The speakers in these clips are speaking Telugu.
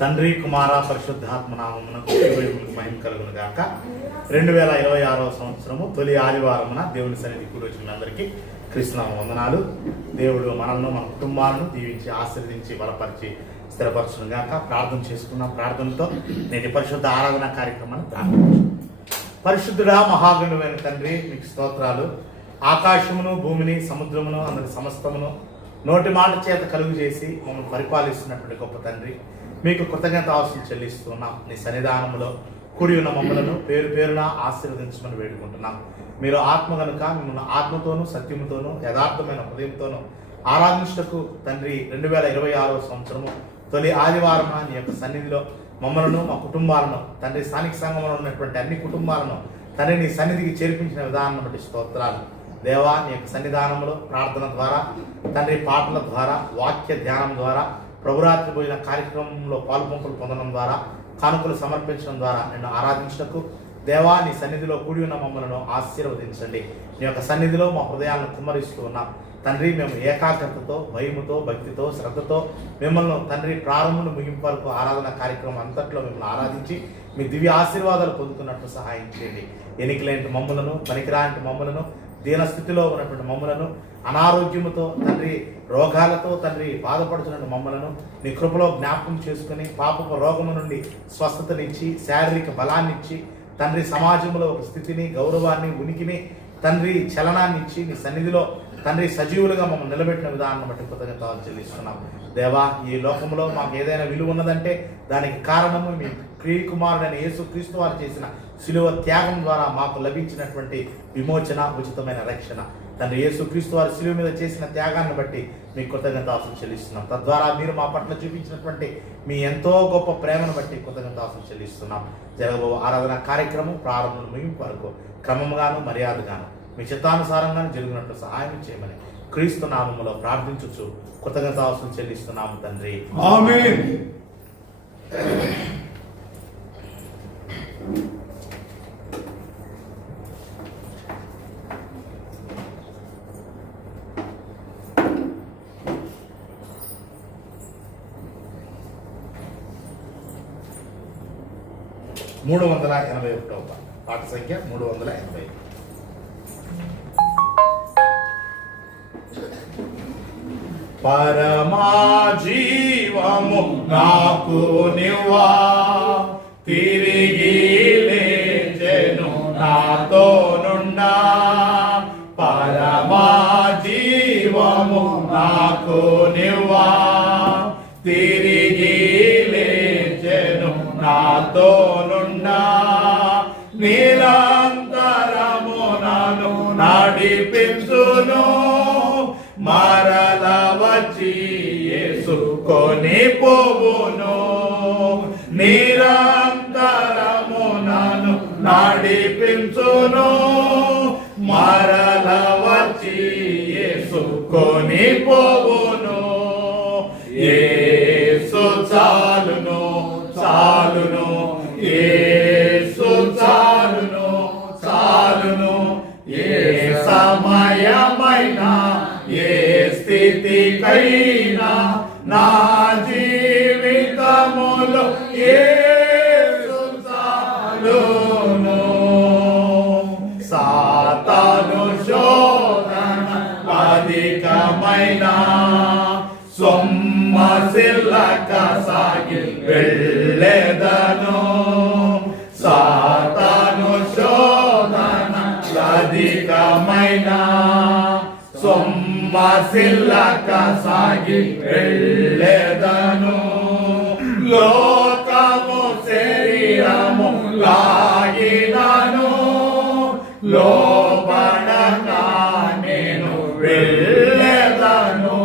తండ్రి కుమార పరిశుద్ధాత్మ నామమునకు మహిమ కలుగును గాక. 2026వ సంవత్సరము తొలి ఆదివారమున దేవుని సన్నిధి కూడి వచ్చిన అందరికీ క్రీస్తునామ వందనాలు. దేవుడు మనల్ని మన కుటుంబాలను దీవించి ఆశీర్వదించి బలపరిచి స్థిరపరచును గాక. ప్రార్థన చేసుకున్న ప్రార్థనతో నేటి పరిశుద్ధ ఆరాధన కార్యక్రమాన్ని ప్రారంభించాం. పరిశుద్ధుడా మహాగణుడైన తండ్రి, మీకు స్తోత్రాలు. ఆకాశమును భూమిని సముద్రమును అందరి సమస్తమును నోటి మాట చేత కలుగు చేసి మమ్మల్ని పరిపాలిస్తున్నటువంటి గొప్ప తండ్రి, మీకు కృతజ్ఞతాస్తుతులు చెల్లిస్తున్నాం. నీ సన్నిధానంలో కూడి ఉన్న మమ్మలను పేరు పేరున ఆశీర్వదించమని వేడుకుంటున్నాం. మీరు ఆత్మ కనుక మిమ్మల్ని ఆత్మతోనూ సత్యముతోనూ యథార్థమైన హృదయంతోనూ ఆరాధించుటకు తండ్రి 2026వ సంవత్సరము తొలి ఆదివారం నీ యొక్క సన్నిధిలో మమ్మలను మా కుటుంబాలను తండ్రి స్థానిక సంఘంలో ఉన్నటువంటి అన్ని కుటుంబాలను తండ్రి నీ సన్నిధికి చేర్పించిన విధానం బట్టి స్తోత్రాలు. దేవా, నీ యొక్క సన్నిధానంలో ప్రార్థన ద్వారా తండ్రి పాటల ద్వారా వాక్య ధ్యానం ద్వారా ప్రభురాత్రి భోజన కార్యక్రమంలో పాలుపంపులు పొందడం ద్వారా కానుకలు సమర్పించడం ద్వారా నిన్ను ఆరాధించటకు దేవా నీ సన్నిధిలో కూడి ఉన్న మమ్మలను ఆశీర్వదించండి. నీ యొక్క సన్నిధిలో మా హృదయాలను కుమ్మరిస్తూ ఉన్నాం తండ్రి. మేము ఏకాగ్రతతో భయముతో భక్తితో శ్రద్ధతో మిమ్మల్ని తండ్రి ప్రారంభం ముగింపు వరకు ఆరాధన కార్యక్రమం అంతట్లో మిమ్మల్ని ఆరాధించి మీ దివ్య ఆశీర్వాదాలు పొందుతున్నట్లు సహాయం చేయండి. ఎన్నికలేంటి మమ్మలను, పనికిరాంటి మమ్మలను, దీనస్థితిలో ఉన్నటువంటి మమ్మలను, అనారోగ్యముతో తండ్రి రోగాలతో తండ్రి బాధపడుతున్న మమ్మలను నీ కృపలో జ్ఞాపకం చేసుకుని పాపపు రోగము నుండి స్వస్థతనిచ్చి శారీరక బలాన్నిచ్చి తండ్రి సమాజంలో ఒక స్థితిని, గౌరవాన్ని, ఉనికిని తండ్రి చలనాన్ని ఇచ్చి నీ సన్నిధిలో తండ్రి సజీవులుగా మమ్మల్ని నిలబెట్టిన విధానం బట్టి కృతజ్ఞతలు చెల్లిస్తున్నాం. దేవా, ఈ లోకంలో మాకు ఏదైనా విలువ ఉన్నదంటే దానికి కారణము మీ ప్రియకుమారుడైన యేసుక్రీస్తు వారు చేసిన శిలువ త్యాగం ద్వారా మాకు లభించినటువంటి విమోచన, ఉచితమైన రక్షణ. తండ్రి యేసుక్రీస్తు వారి శిలువ మీద చేసిన త్యాగాన్ని బట్టి మీకు కృతజ్ఞతాస్తుతులు చెల్లిస్తున్నాం. తద్వారా మీరు మా పట్ల చూపించినటువంటి మీ ఎంతో గొప్ప ప్రేమను బట్టి కృతజ్ఞతాస్తుతులు చెల్లిస్తున్నాం. జరగబో ఆరాధన కార్యక్రమం ప్రారంభం ముగింపు వరకు క్రమంగాను మర్యాదగాను మీ చిత్తానుసారంగాను జరిగినట్లు సహాయం చేయమని క్రీస్తు నామములో ప్రార్థించుచు కృతజ్ఞతాస్తుతులు చెల్లిస్తున్నాము తండ్రి, ఆమేన్. మూడు 381వ పాట సంఖ్య 380. పరమా జీవము నాకు నివ్వా, తిరిగి లేచెను నాతో నుండా. పరమా జీవము నాకు నివ్వా, తిరిగి లేచెను నాతో నుండా. నిరంతరము నన్ను నడిపించును, మరల వచ్చి యేసుకొని పోవును. నిరంతరము నన్ను నడిపించును, మరల వచ్చి యేసుకొని పోవును. యేసు చాలును చాలును, యేసు చాలును చాలును. ఏ సమయమైనా ఏ స్థితికైనా నా జీవితములో యేసు చాలును. సాతాను శోధన అధికమైన సొమ్మసిల్లక సాగి వెళ్ళెదను. సాతాను శోధన అధికమైన సొమ్మసిల్లక సాగి వెళ్ళెదను. లోకము శరీరము లాగినను, లోబడక నేను వెళ్ళెదను.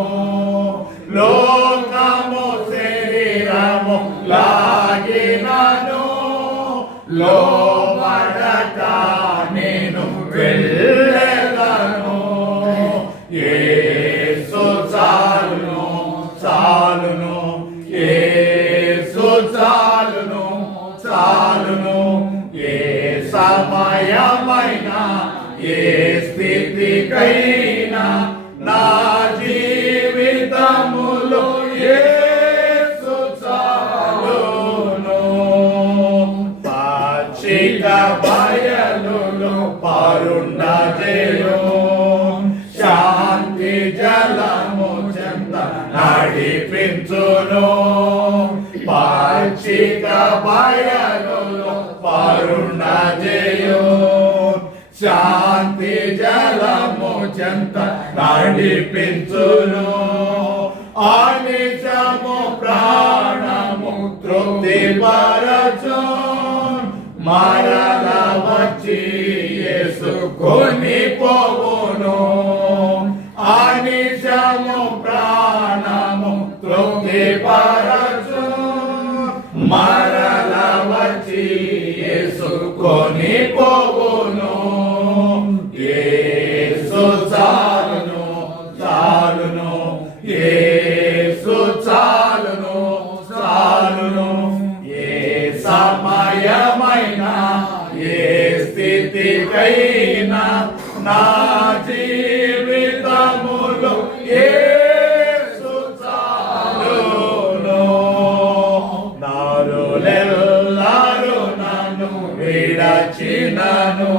లోకము శరీరము లాగినను, లోబడక నేను వెళ్ళెదను. యేసు చాలును చాలును, యేసు చాలును చాలును. ఏ సమయమైనా ఏ స్థితికైనా నా జీవితములో నడిపించును పాక్షిక బయలులో పరుండజేయు శాంతి జలము చెంత నడిపించును అనిశము ప్రాణము తృప్తి పరచు మరల వచ్చి యేసుకొని పోవును అనిశము ప్రాణము తృప్తి పరచు మరల వచ్చి యేసుకొని పోవును యేసు చాలును చాలును యేసు చాలును చాలును ఏ సమయమైనా ఏ స్థితికైనా నా జీవితములో యేసు చాలును నరులెల్లరూ నన్ను విడచినను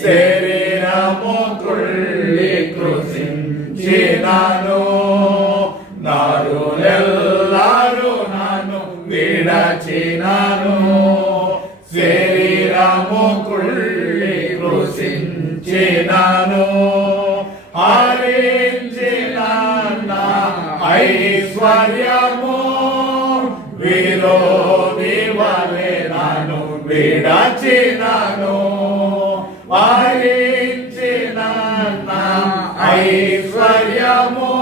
శరీరము కృళ్ళి కృషించినను నరులెల్లరూ నన్ను విడచినను శరీరము కృళ్ళి కృషించినను హరించిన నా ఐశ్వర్యము విరోధి వలె నన్ను విడచినను హరించిన నా ఐశ్వర్యము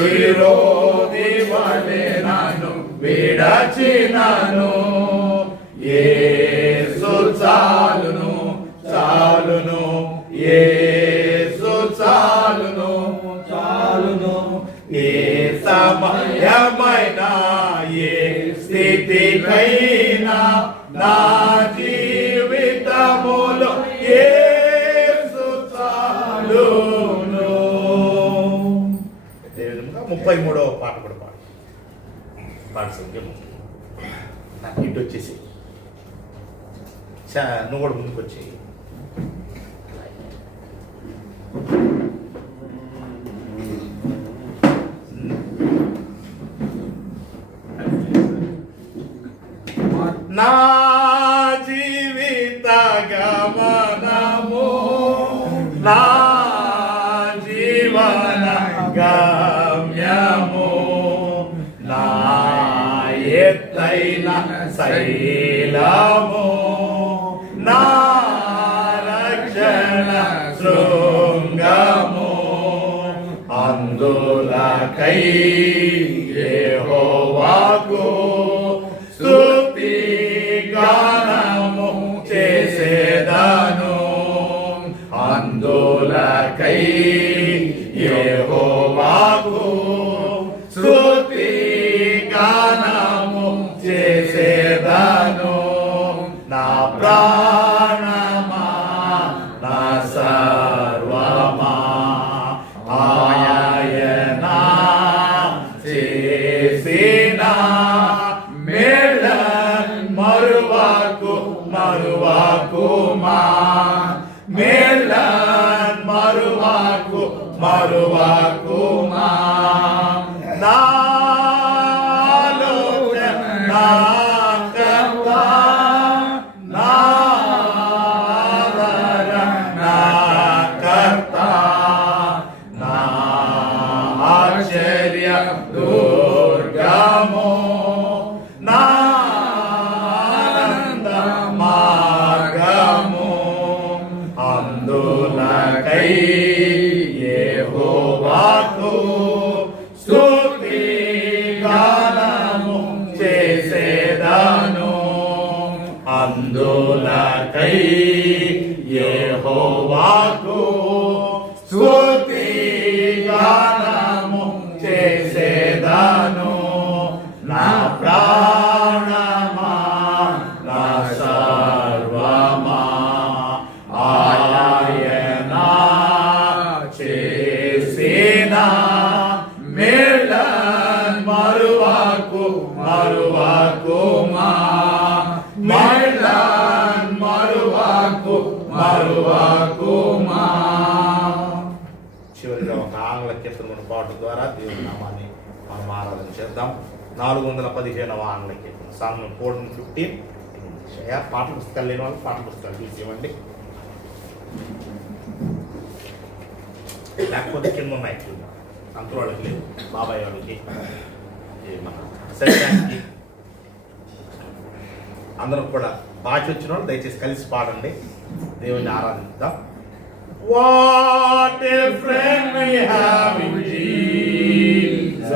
విరోధి వలె నన్ను విడచినను యేసు చాలును చాలును యేసు చాలును చాలును ఏ సమయమైనా ఏ స్థితికైనా నా జీవితములో యేసు చాలును. అదేవిధంగా 33వ పాట కూడా పాట సంఖ్య నాకు ఇటు వచ్చేసి నువ్వు కూడా ముందుకు వచ్చి నా జీవిత గమనము నా జీవన గమ్యము నా ఎత్తైన శైలము నా రక్షణ శృంగము అందులకై యెహోవాకు స్తుతి గానము చేసేదను అందులకై యెహోవాకు స్తుతి గానము చేసేదను నా ప్రాణమా నా సర్వమా ఆయన చేసిన మేళన్ మరువాకు మరువాకుమా మేళన్ మరువాకు మరువాకుమా దుర్గము నానంద మార్గము అందులకై యెహోవాకు స్తుతి గానము చేసేదను అందులకై యెహోవాకు స్తుతి గానము చేసేదను పాటు ద్వారా దేవుని నామాన్ని మనం ఆరాధన చేద్దాం. 415వ ఆన్లకి సాంగ్ 415. పాటల పుస్తకాలు లేని వాళ్ళు పాటల పుస్తకాలు తీసివ్వండి, లేకపోతే కింద ఉన్నాయి అంకుల్ వాళ్ళకి లేదు, బాబాయ్ వాళ్ళకి, మన శరీరానికి అందరూ కూడా బాగా వచ్చిన వాళ్ళు దయచేసి కలిసి పాడండి, దేవుని ఆరాధిద్దాం. What a friend we have in Jesus,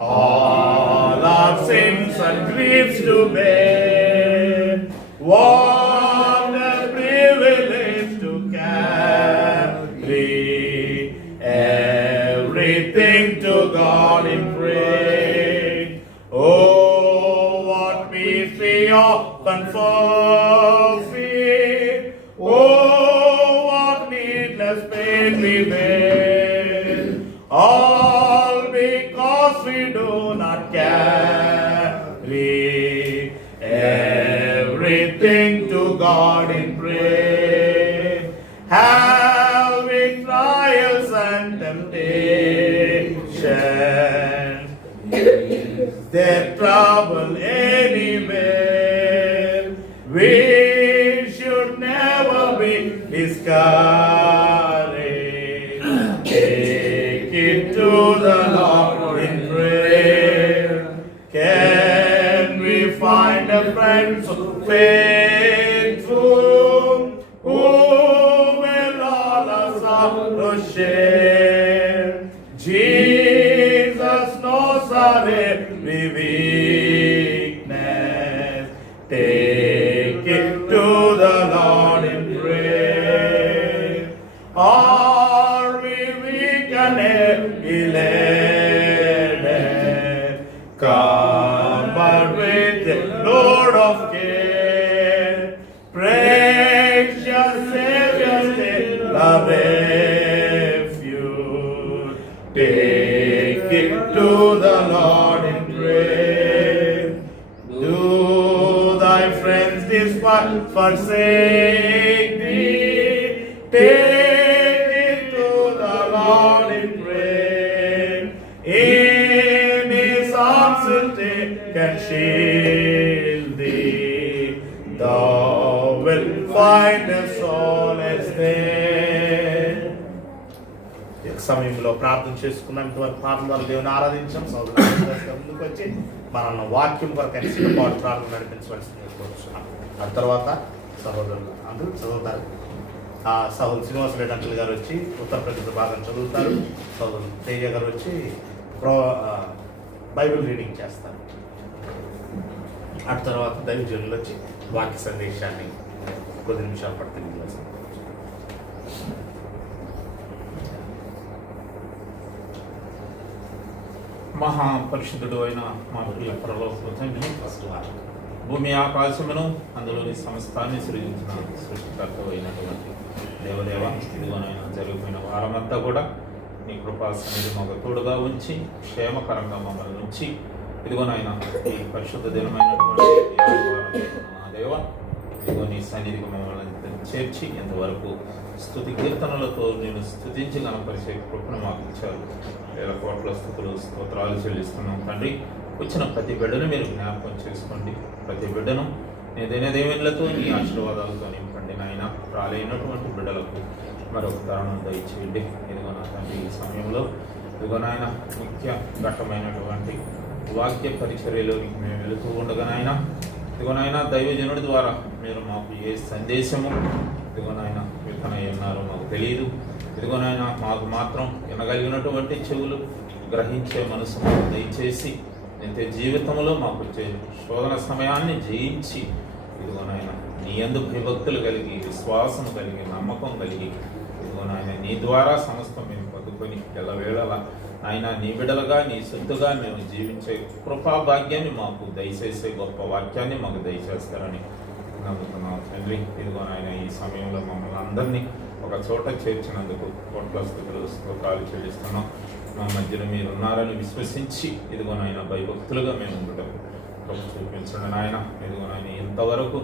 all our sins and griefs to bear. What a privilege to carry everything to God in prayer. Oh, what peace we often forfeit. Oh, what needless pain we bear, all because we do not carry everything to God in prayer. Having trials and temptations, their trouble anywhere, we should never be discouraged. Take it to the Lord in prayer. Can we find a friend so faithful, who will all our sorrows share? Jesus knows our every weakness. Take it to the Lord in prayer. Are we weak and elated? Come but with the Lord of care. Precious Savior, still a refuge. Take it to the Lord in prayer. Do thy friends despise, forsake thee? Take it to the Lord in prayer. In his arms will take and shield thee. Thou wilt find a solace there. ఈ సమయంలో ప్రార్థన చేసుకున్నాం. ఇంతవరకు ప్రార్థన ద్వారా దేవుని ఆరాధించాం. సోదరులు ముందుకు వచ్చి మనల్ని వాక్యం కొరకు సిద్ధపాటు ప్రార్థన నడిపించవలసింది కోరుచున్నాం. ఆ తర్వాత సహోదరులు అందరూ చదువుతారు. సహోదరు శ్రీనివాసరెడ్డి అంకుల్ గారు వచ్చి ఉత్తరప్రదేశ్ భాగం చదువుతారు. సహోదరు తేజ గారు వచ్చి బైబిల్ రీడింగ్ చేస్తారు. ఆ తర్వాత దైవజనులు వచ్చి వాక్య సందేశాన్ని కొద్ది నిమిషాలు పడుతుంది. మహాపరిశుద్ధుడు అయిన మా ప్రియ పరలోకపు తండ్రి, భూమి ఆకాశమును అందులోని సమస్తాన్ని సృజించిన సృష్టికర్త అయినటువంటి దేవదేవ, ఇదిగోనైనా జరిగిపోయిన వారమంతా కూడా నీ కృపా సన్నిధి మాకు తోడుగా ఉంచి క్షేమకరంగా మమ్మల్ని ఉంచి ఇదిగోనైనా ఈ పరిశుద్ధ దినమైనటువంటి దేవ, ఇదిగో నీ సన్నిధికి మమ్మల్ని చేర్చి ఎంతవరకు స్తుతి కీర్తనలతో నేను స్తుతించి కనపరిచే కృపను మాకు ఇచ్చారు. వేల కోట్ల స్తుతులు స్తోత్రాలు చెల్లిస్తున్నాం తండ్రి. వచ్చిన ప్రతి బిడ్డను మీరు జ్ఞాపకం చేసుకోండి. ప్రతి బిడ్డను నీ దినదేవులతో నీ ఆశీర్వాదాలతో నింపండి నాయన. రాలేనటువంటి బిడ్డలకు మరొక తరుణం దయచేయండి. ఇదిగో నా తండ్రి, ఈ సమయంలో ఇదిగో నాయన ముఖ్య ఘట్టమైనటువంటి వాక్య పరిచర్యలోకి మేము వెళుతూ ఉండగా నాయన, ఇదిగో నాయన దైవజనుడి ద్వారా మీరు మాకు ఏ సందేశము ఇదిగో నాయన విత్తనయ్యన్నారో మాకు తెలియదు. ఇదిగో నాయన మాకు మాత్రం వినగలిగినటువంటి చెవులు, గ్రహించే మనసు మాకు దయచేసి నిత్య జీవితంలో మాకు వచ్చే శోధన సమయాన్ని జయించి ఇదిగో నాయన నీ యందు భయభక్తులు కలిగి, విశ్వాసము కలిగి, నమ్మకం కలిగి ఇదిగో నాయన నీ ద్వారా సమస్తం మేము పొందుకొని ఎల్లవేళలా ఆయన నీ బిడ్డలుగా నీ సొత్తుగా మేము జీవించే కృపా భాగ్యాన్ని మాకు దయచేసే గొప్ప వాక్యాన్ని మాకు దయచేస్తారని నమ్ముతున్నాం తండ్రి. ఇదిగో నాయన ఈ సమయంలో మమ్మల్ని అందరినీ ఒక చోట చేర్చినందుకు కోట్ల స్తుతులు స్తోత్రాలు చెల్లిస్తున్నాం. మా మధ్యలో మీరు ఉన్నారని విశ్వసించి ఇదిగో నాయన భయభక్తులుగా మేము ఉండటం చూపించండి నాయన. ఇదిగో నాయన ఇంతవరకు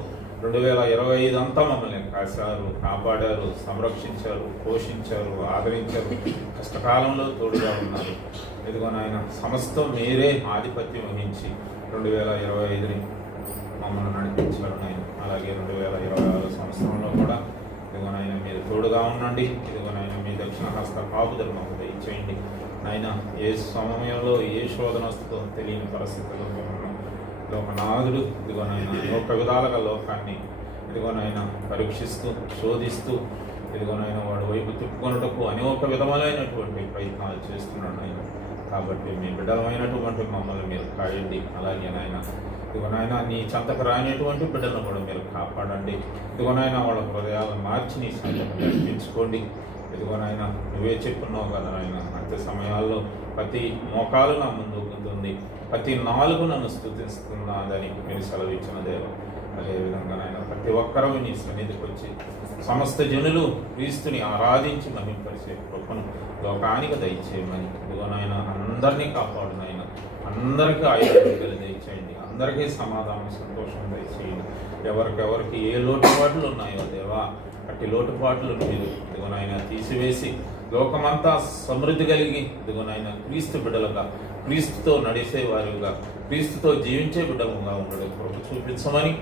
2025 అంతా మమ్మల్ని కాశారు, కాపాడారు, సంరక్షించారు, పోషించారు, ఆదరించారు, కష్టకాలంలో తోడుగా ఉన్నారు. ఇదిగో నాయన సమస్తం మీరే ఆధిపత్యం వహించి 2025ని మమ్మల్ని నడిపించారు నాయన. అలాగే 2026 సంవత్సరంలో కూడా ఇదిగో నాయన మీరు తోడుగా ఉండండి. ఇదిగో నాయన మీ దక్షిణ హస్త కాపుదలు మాకు దయచేయండి నాయన. ఏ సమయంలో ఏ శోధన వస్తుందో తెలియని పరిస్థితుల్లో లోకనాథుడు ఇదిగో నాయన అనేక విధాలుగా లోకాన్ని ఇదిగో నాయన పరీక్షిస్తూ శోధిస్తూ ఇదిగో నాయన వాడు వైపు తిప్పుకొనుటకు అనేక విధములైనటువంటి ప్రయత్నాలు చేస్తున్నాడు నాయన. కాబట్టి మీ బిడ్డలమైనటువంటి మమ్మల్ని మీరు కాయండి. అలాగే నాయన ఇదిగో నాయన నీ చెంతకు రానిటువంటి బిడ్డలను కూడా మీరు కాపాడండి. ఇదిగో నాయన వాళ్ళ హృదయాలను మార్చి నీ సంతకు నడిపించుకోండి. ఇదిగో నాయన నువ్వే చెప్పున్నావు కదా నాయన, అంత్య సమయాల్లో ప్రతి మోకాలు నా ముందు ఉంటుంది, ప్రతి నాలుగు నన్ను స్తుతిస్తున్నదని మీరు సెలవిచ్చిన దేవ. అదేవిధంగా నాయన ప్రతి ఒక్కరూ నీ సన్నిధికి వచ్చి సమస్త జనులు క్రీస్తుని ఆరాధించి మహింపరిచే కృపను లోకానికి దయచేయమని ఇదిగో నాయన అందరినీ కాపాడు నాయన. అందరికీ ఆయుర్వేదాలు దయచేయండి, అందరికీ సమాధానం సంతోషం దయచేయండి. ఎవరికెవరికి ఏ లోటుపాట్లు ఉన్నాయో దేవా అట్టి లోటుపాట్లు మీరు ఇదిగో నాయన తీసివేసి లోకమంతా సమృద్ధి కలిగి ఇదిగో నాయన క్రీస్తు బిడ్డలుగా, క్రీస్తుతో నడిచే వారుగా, క్రీస్తుతో జీవించే బిడ్డలుగా ఉండడం కృప చూపించమని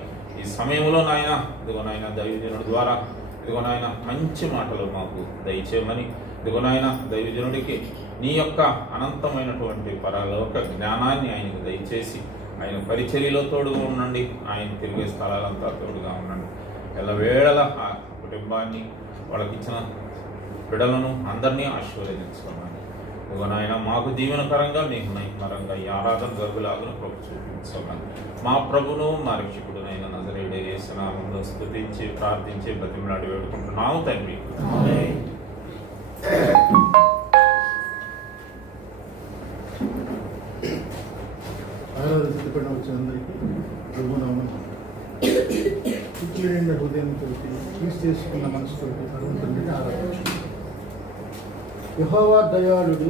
ఈ సమయంలో నాయన ఇదిగో నాయన దైవజనుడి ద్వారా ఇదిగో నాయన మంచి మాటలు మాకు దయచేయమని ఇదిగో నాయన దైవజనుడికి నీ యొక్క అనంతమైనటువంటి పరలోక జ్ఞానాన్ని ఆయనకు దయచేసి ఆయన పరిచర్యలో తోడుగా ఉండండి. ఆయన తిరిగే స్థలాలంతా తోడుగా ఉండండి. ఎల్లవేళల ఆ కుటుంబాన్ని వాళ్ళకి ఇచ్చిన బిడ్డలను అందరినీ ఆశీర్వదించుకోమని ఇదిగో నాయన మాకు దీవెనకరంగా మీకు నయకరంగా ఈ ఆరాధన జరుగులాగా కృప చూపించమని మా ప్రభును మా రక్షకుడునైన నజరేయుడు యేసు నామములో స్తుతించి ప్రార్థించి బతిమలాడి వేడుకుంటున్నాము తండ్రి. ఆరాధించబడిన వచ్చినందరికీ ప్రభునామం నిండిన హృదయంతో క్రీస్తు చేసుకున్న మనసుతోటి భగవంతుడిని ఆరాధించు. యెహోవా దయాళుడు,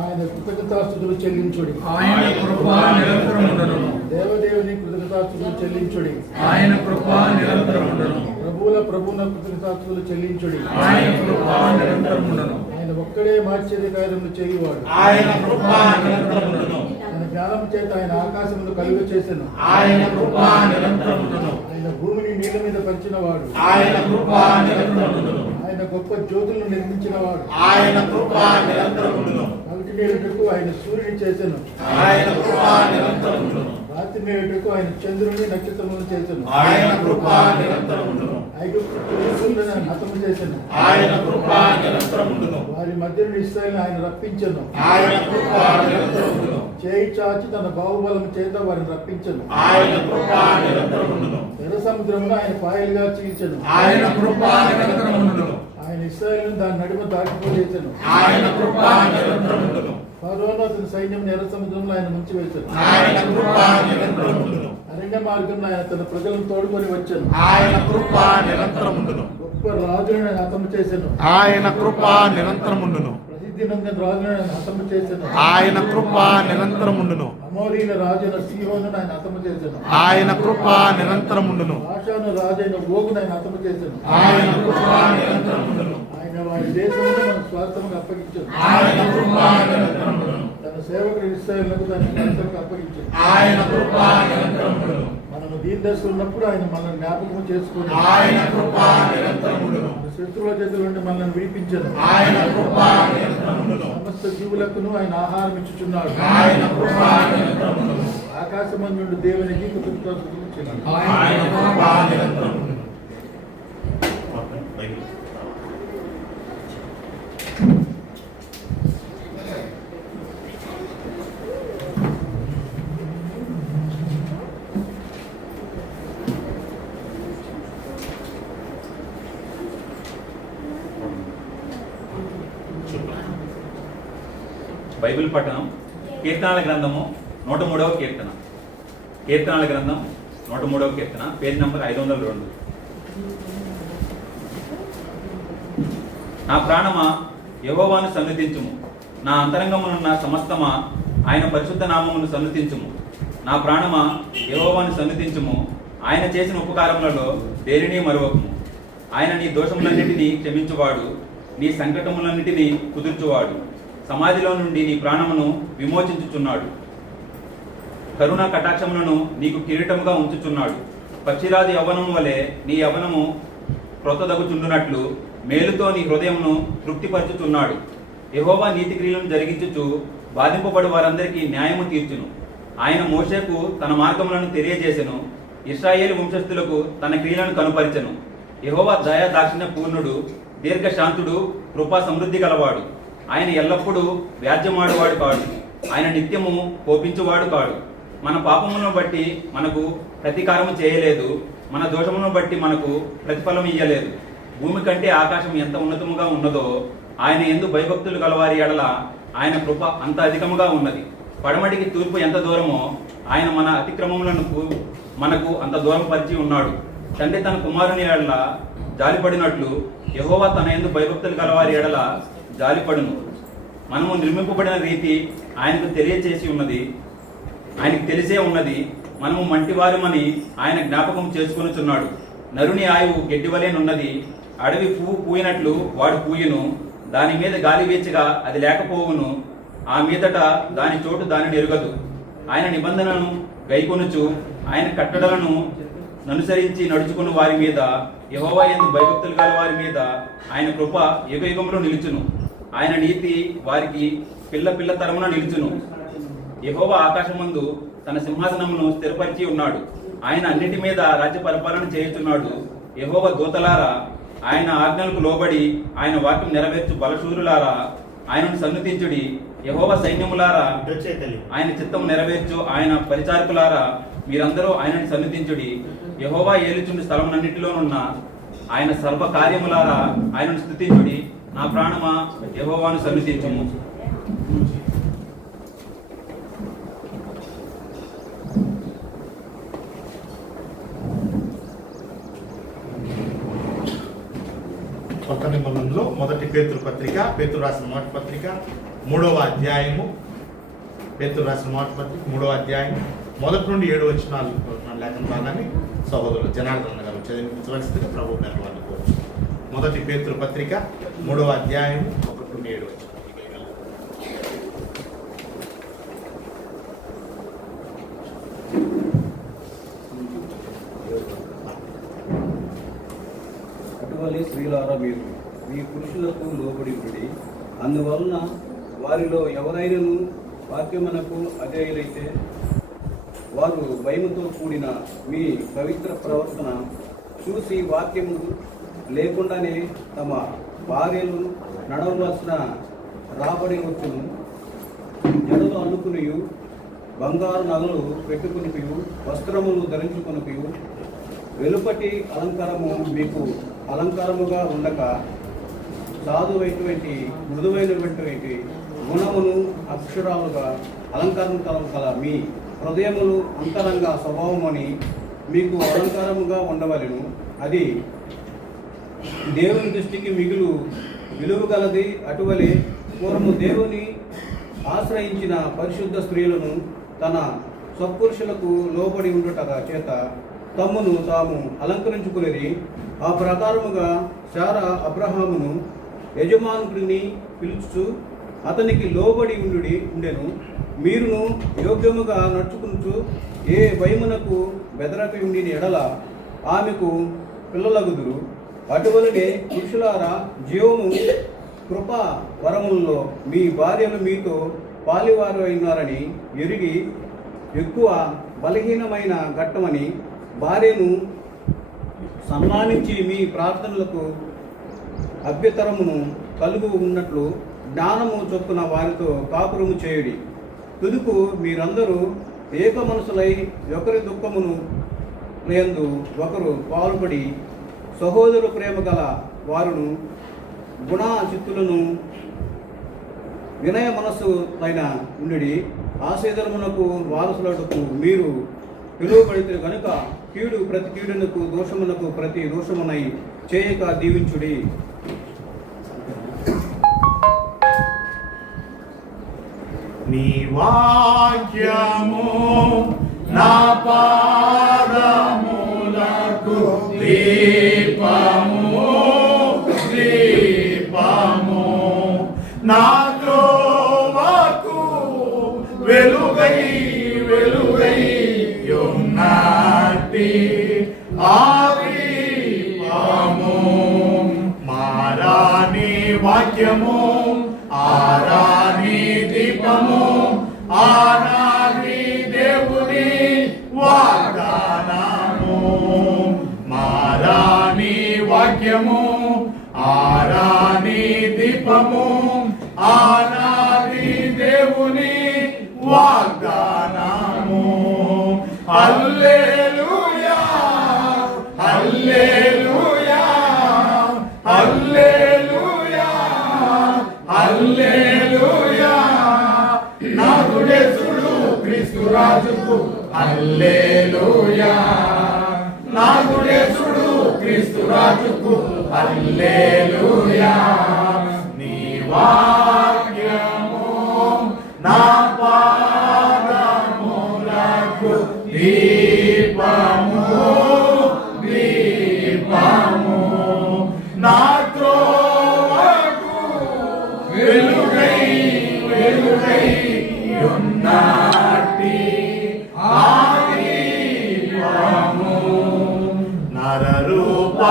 ఆయన కృతజ్ఞతాస్తుతులు చెల్లించుడి. ఆయన కృప నిరంతరముండును. దేవదేవుని కృతజ్ఞతాస్తుతులు చెల్లించుడి. ఆయన కృప నిరంతరముండును. ప్రభువుల ప్రభువున కృతజ్ఞతాస్తుతులు చెల్లించుడి. ఆయన కృప నిరంతరముండును. ఆయన ఒక్కడే మార్చేది కార్యములు చేయువాడు. ఆయన కృప నిరంతరముండును. ఆయన జ్ఞానం చేత ఆయన ఆకాశమును కలుగ చేసెను. ఆయన కృప నిరంతరముండును. ఆయన భూమిని నీళ్ళ మీద పరిచిన వాడు. ఆయన కృప నిరంతరముండును. ఆయన గొప్ప జ్యోతులను నిర్మించిన వాడు. ఆయన కృప నిరంతరముండును. పగటి నీళ్ళకు ఆయన సూర్యుని చేసెను. ఆయన కృప నిరంతరముండును. రాత్రి నీళ్ళకు ఆయన చంద్రుని నక్షత్రములను చేసెను. ఆయన కృప నిరంతరముండును. ఐగుప్తులను ఆయన హతము చేసెను. ఆయన కృప నిరంతరముండును. వారి మధ్యను ఇశ్రాయేలును ఆయన రప్పించెను. ఆయన కృప నిరంతరముండును. చేయి చాచి తన బాహుబలము చేత వారిని రప్పించెను. ఆయన కృప నిరంతరముండును. ఎర్ర సముద్రమును ఆయన పాయలుగా చీల్చెను. ఆయన కృప నిరంతరముండును. ఆయన ఇశ్రాయేలును దాని నడుమ దాటిపోయేసెను. ఆయన కృప నిరంతరముండును. ఫరోను అతని సైన్యం ఎర్ర సముద్రంలో ఆయన ముంచివేసెను. ఆయన కృప నిరంతరముండును. అరణ్య మార్గంలో ఆయన తన ప్రజలను తోడుకొని వచ్చెను. ఆయన కృప నిరంతరముండును. గొప్ప రాజులను ఆయన హతము చేసెను. ఆయన కృప నిరంతరముండును. ప్రసిద్ధి నందిన రాజులను ఆయన హతము చేసెను. ఆయన కృప నిరంతరముండును. అమోరీల రాజైన సీహోనును ఆయన హతము చేసెను. ఆయన కృప నిరంతరముండును. బాషాను రాజైన ఓగును ఆయన హతము చేసెను. ఆయన కృప నిరంతరముండును. ఆయన వారి దేశమును మన స్వార్థముకు అప్పగించెను. ఆయన కృప నిరంతరముండును. తన సేవకుడు ఇశ్రాయేలునకు దాని స్వార్థముకు అప్పగించెను. ఆయన కృప నిరంతరముండును. మనము దీనదశలో ఉన్నప్పుడు ఆయన మనల్ని జ్ఞాపకం చేసుకుని ఆయన కృప నిరంతరముండును. శత్రువుల చేతుల నుండి మనల్ని విడిపించెను. ఆయన కృప నిరంతరముండును. సమస్త జీవులకును ఆయన ఆహారం ఇచ్చుచున్నాడు. ఆయన కృప నిరంతరముండును. ఆకాశమందు నుండి దేవునికి కృతజ్ఞతలు చెల్లించును. ఆయన కృప నిరంతరముండును. బైబిల్ పఠనం కీర్తనాల గ్రంథము 103వ కీర్తన. కీర్తనాల గ్రంథం 103వ కీర్తన, పేజ్ నంబర్ 502. నా ప్రాణమా యెహోవాను సన్నుతించుము, నా అంతరంగమునున్న సమస్తమా ఆయన పరిశుద్ధ నామమును సన్నుతించుము. నా ప్రాణమా యెహోవాను సన్నుతించుము, ఆయన చేసిన ఉపకారములలో దేనిని మరువకము. ఆయన నీ దోషములన్నిటినీ క్షమించువాడు, నీ సంకటములన్నిటినీ కుదుర్చువాడు, సమాధిలో నుండి నీ ప్రాణమును విమోచించుచున్నాడు, కరుణ కటాక్షములను నీకు కిరీటముగా ఉంచుచున్నాడు. పక్షిరాజు యవ్వనము వలె నీ యవ్వనము క్రొత్తదగుచుండునట్లు మేలుతో నీ హృదయమును తృప్తిపరచుచున్నాడు. యెహోవా నీతి క్రియలను జరిగించుచు బాధింపబడు వారందరికీ న్యాయము తీర్చును. ఆయన మోషేకు తన మార్గములను తెలియజేసెను, ఇశ్రాయేలు వంశస్థులకు తన క్రియలను కనుపరిచెను. యెహోవా దయా దాక్షిణ్య పూర్ణుడు, దీర్ఘశాంతుడు, కృపా సమృద్ధి గలవాడు. ఆయన ఎల్లప్పుడూ వ్యాజ్యమాడువాడు కాడు, ఆయన నిత్యము కోపించువాడు కాడు. మన పాపములను బట్టి మనకు ప్రతీకారము చేయలేదు, మన దోషములను బట్టి మనకు ప్రతిఫలం ఇయ్యలేదు. భూమి కంటే ఆకాశం ఎంత ఉన్నతముగా ఉన్నదో ఆయన యందు భయభక్తులు గలవారి ఎడల ఆయన కృప అంత అధికముగా ఉన్నది. పడమటికి తూర్పు ఎంత దూరమో ఆయన మన అతిక్రమములను మనకు అంత దూరం పరిచి ఉన్నాడు. తండ్రి తన కుమారుని ఎడల జాలిపడినట్లు యెహోవా తన యందు భయభక్తులు గలవారి ఎడల జాలిపడును. మనము నిర్మింపబడిన రీతి ఆయనకు తెలియచేసి ఉన్నది, ఆయనకు తెలిసే ఉన్నది. మనము మంటివారమని ఆయన జ్ఞాపకం చేసుకొనుచున్నాడు. నరుని ఆయువు గెడ్డివలేనున్నది, అడవి పువ్వు పూయినట్లు వాడు పూయును. దాని మీద గాలి వీచగా అది లేకపోవును, ఆ మీదట దాని చోటు దానిని ఎరుగదు. ఆయన నిబంధనను గైకొనుచు ఆయన కట్టడలను అనుసరించి నడుచుకుని వారి మీద, యెహోవా యందు భయభక్తులు గల వారి మీద ఆయన కృప యుగయుగంలో నిలుచును. ఆయన నీతి వారికి పిల్ల పిల్ల తరమున నిలుచును. యెహోవా ఆకాశమందు తన సింహాసనమును స్థిరపరిచి ఉన్నాడు. ఆయన అన్నిటి మీద రాజ్య పరిపాలన చేయుచున్నాడు. యెహోవా దూతలారా, ఆయన ఆజ్ఞలకు లోబడి ఆయన వాక్యం నెరవేర్చు బలశూరులారా, ఆయనను సన్నుతించుడి. యెహోవా సైన్యములారా, ఆయన చిత్తము నెరవేర్చు ఆయన పరిచారకులారా, మీరందరూ ఆయనను సన్నుతించుడి. యెహోవా ఏలుచుండు స్థలమునన్నిటిలోనున్న ఆయన సర్వ కార్యములారా, ఆయనను స్తుతించుడి. నా ప్రాణమా యెహోవాను సన్నుతించుము. కొత్త నిబంధనలో మొదటి పేతురు పత్రిక, పేతురు రాసిన మొదటి పత్రిక 3వ అధ్యాయము, పేతురు రాసిన మొదటి పత్రిక 3వ అధ్యాయం 1 నుండి 7 వచనాలు లేఖన భాగాన్ని సహోదరులు జనార్దన్ గారు చదివించవలసిందిగా ప్రభు పేరు వాళ్ళు కోరుచు. మొదటి పేతురు పత్రిక 3వ అధ్యాయం 1 నుండి 7 వచనాలు. అటువలే స్త్రీలారా, మీరు మీ పురుషులకు లోబడి ఉండి, అందువలన వారిలో ఎవరైనాను వాక్యమునకు అధేయులైతే వారు భయముతో కూడిన మీ పవిత్ర ప్రవర్తన చూసి వాక్యము లేకుండానే తమ భార్యలు నడవలసిన రాబడి వచ్చును, జడలు అల్లుకునియు, బంగారు నగలు పెట్టుకునియు, వస్త్రములు ధరించుకునియు, వెలుపటి అలంకారము మీకు అలంకారముగా ఉండక సాధువైనటువంటి మృదువైనటువంటి గుణమును అక్షరాలుగా అలంకారం కల మీ హృదయములు అంతరంగ స్వభావమని మీకు అలంకారముగా ఉండవలెను. అది దేవుని దృష్టికి మిగులు విలువ గలది. అటువలే పూర్వము దేవుని ఆశ్రయించిన పరిశుద్ధ స్త్రీలను తన సత్పురుషులకు లోబడి ఉండుట చేత తమ్మును తాము అలంకరించుకునేది. ఆ ప్రకారముగా శారా అబ్రహామును యజమానుడిని పిలుచు అతనికి లోబడి ఉండెను. మీరును యోగ్యముగా నడుచుకుంటూ ఏ భయమునకు బెదరక ఉండిన ఎడల ఆమెకు పిల్లలగుదురు. అటువలనే పురుషులారా, జీవము కృప వరముల్లో మీ భార్యలు మీతో పాలివారు అయినారని ఎరిగి ఎక్కువ బలహీనమైన ఘట్టమని భార్యను సన్మానించి మీ ప్రార్థనలకు అభ్యంతరమును కలుగు ఉన్నట్లు జ్ఞానము చొప్పున వారితో కాపురము చేయుడి. తుదుకు మీరందరూ ఏక మనసులై ఒకరి దుఃఖమును యందు ఒకరు పాల్పడి సహోదరు ప్రేమ గల వారును గుణచిత్తులను వినయ మనస్సులైన ఉండి ఆశీర్వాదమునకు వారసులకు మీరు పిలువబడితే గనుక కీడు ప్రతి కీడునకు దోషమునకు ప్రతి దోషమునై చేయక దీవించుడి. నీ వాక్యము నా పాదము వెలుగై వెలుగై యున్నాటి ఆవిర్భావము మారాని వాక్యము ఆరాని దీపము ఆనాది దేవుని వాగ్దానము మారాని వాక్యము ఆరాని దీపము ఆనాది దేవుని వాగ్దానము హల్లెలూయా హల్లెలూయా హల్లెలూయా హల్లెలూయా నాగుడేసుడు క్రీస్తు రాజుకు హల్లెలూయా నాగుడేసుడు క్రీస్తు రాజుకు హల్లెలూయా నీ వాక్యము నా పాదములకు దీపము దీపము నా త్రోవకు వెలుగై వెలుగై యున్నాటి ఆదివాము నరరూపమెత్తిన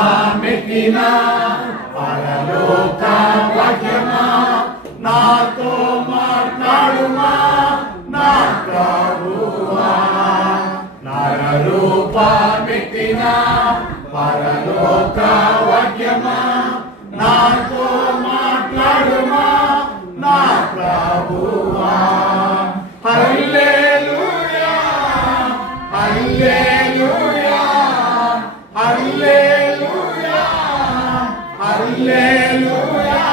పరలోక వాక్యమా నాతో మాట్లాడుమా నా ప్రభువా నరరూపమెత్తిన పరలోక వాక్యమా నాతో మాట్లాడుమా నా ప్రభువా హల్లెలూయా హల్లెలూయా హల్లెలూయా హల్లెలూయా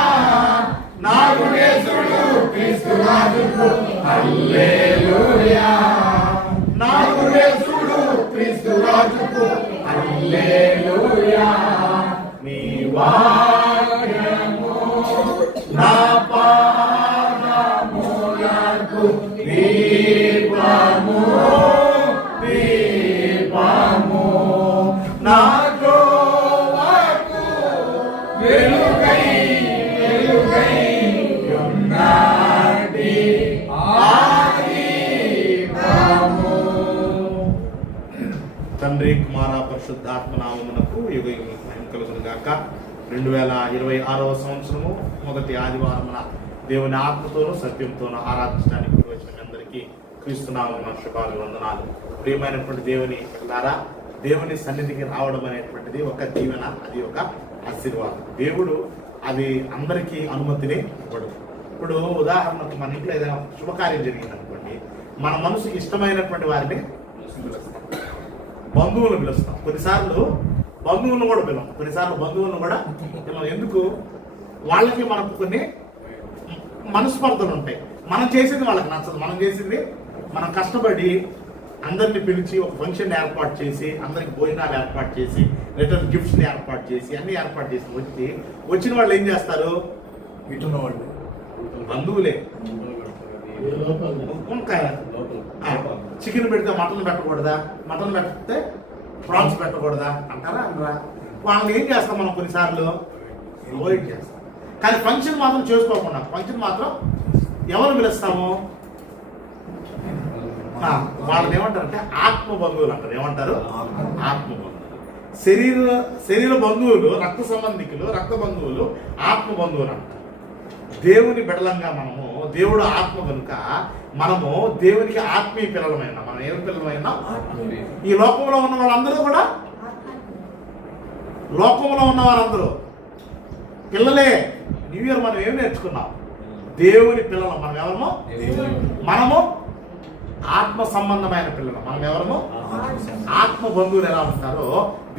నాగుడేసుడు క్రీస్తు రాజుకు హల్లెలూయా నాగుడేసుడు క్రీస్తు రాజుకు హల్లెలూయా నీ వాక్యము నా పాదములకు దీపము దీపము నా త్రోవకు వెలుగై వెలుగై యున్నాటి ఆదివాము. తండ్రి కుమార పరిశుద్ధాత్మ నామమునకు యుగ యుగములకు మహిమ కలుగును గాక. 2026వ సంవత్సరము మొదటి ఆదివారమున దేవుని ఆత్మతోనూ సత్యంతోనూ ఆరాధించడానికి వచ్చిన మీ అందరికీ క్రీస్తునామమున శుభాలు వందనాలు. ప్రియమైనటువంటి దేవుని పిల్లారా, దేవుని సన్నిధికి రావడం అనేటువంటిది ఒక దీవెన, అది ఒక ఆశీర్వాదం. దేవుడు అది అందరికీ అనుమతిని ఇవ్వడు. ఇప్పుడు ఉదాహరణకు మన ఇంట్లో ఏదైనా శుభకార్యం జరిగింది అనుకోండి, మన మనసుకి ఇష్టమైనటువంటి వారిని పిలుస్తాం, బంధువులను పిలుస్తాం. కొన్నిసార్లు బంధువులను కూడా పిలవం, కొన్నిసార్లు బంధువులను కూడా పిలవం. ఎందుకు? వాళ్ళకి మనకు కొన్ని మనస్పర్ధలు ఉంటాయి. మనం చేసింది వాళ్ళకి నచ్చదు. మనం చేసింది మనం కష్టపడి అందరిని పిలిచి ఒక ఫంక్షన్ ఏర్పాటు చేసి, అందరికి భోజనాలు ఏర్పాటు చేసి, రిటర్న్ గిఫ్ట్స్ని ఏర్పాటు చేసి, అన్ని ఏర్పాటు చేసి వచ్చిన వాళ్ళు ఏం చేస్తారు? ఇటున్న వాళ్ళు బంధువులే. చికెన్ పెడితే మటన్ పెట్టకూడదా, మటన్ పెడితే ప్రాన్స్ పెట్టకూడదా అంటారా అనరా? వాళ్ళని ఏం చేస్తాం మనం కొన్నిసార్లు? అవాయిడ్ చేస్తాం. కానీ ఫంక్షన్ మాత్రం చేసుకోకుండా, ఫంక్షన్ మాత్రం ఎవరు పిలుస్తాము? వాళ్ళని ఏమంటారంటే ఆత్మ బంధువులు అంటారు. ఏమంటారు? ఆత్మ బంధువులు. శరీర బంధువులు, రక్త సంబంధికులు, రక్త బంధువులు ఆత్మ బంధువులు అంటారు. దేవుని బిడ్డలంగా మనము, దేవుడు ఆత్మ కనుక మనము దేవునికి ఆత్మీయ పిల్లలమైనా, మనం ఏమి పిల్లలమైనా ఈ లోకంలో ఉన్న వాళ్ళందరూ కూడా, లోకంలో ఉన్న వారందరూ పిల్లలే. న్యూ ఇయర్ మనం ఏమి నేర్చుకున్నాం? దేవుని పిల్లలు. మనం ఎవరము? మనము ఆత్మ సంబంధమైన పిల్లలు. మనం ఎవరము? ఆత్మ బంధువులు ఎలా ఉంటారో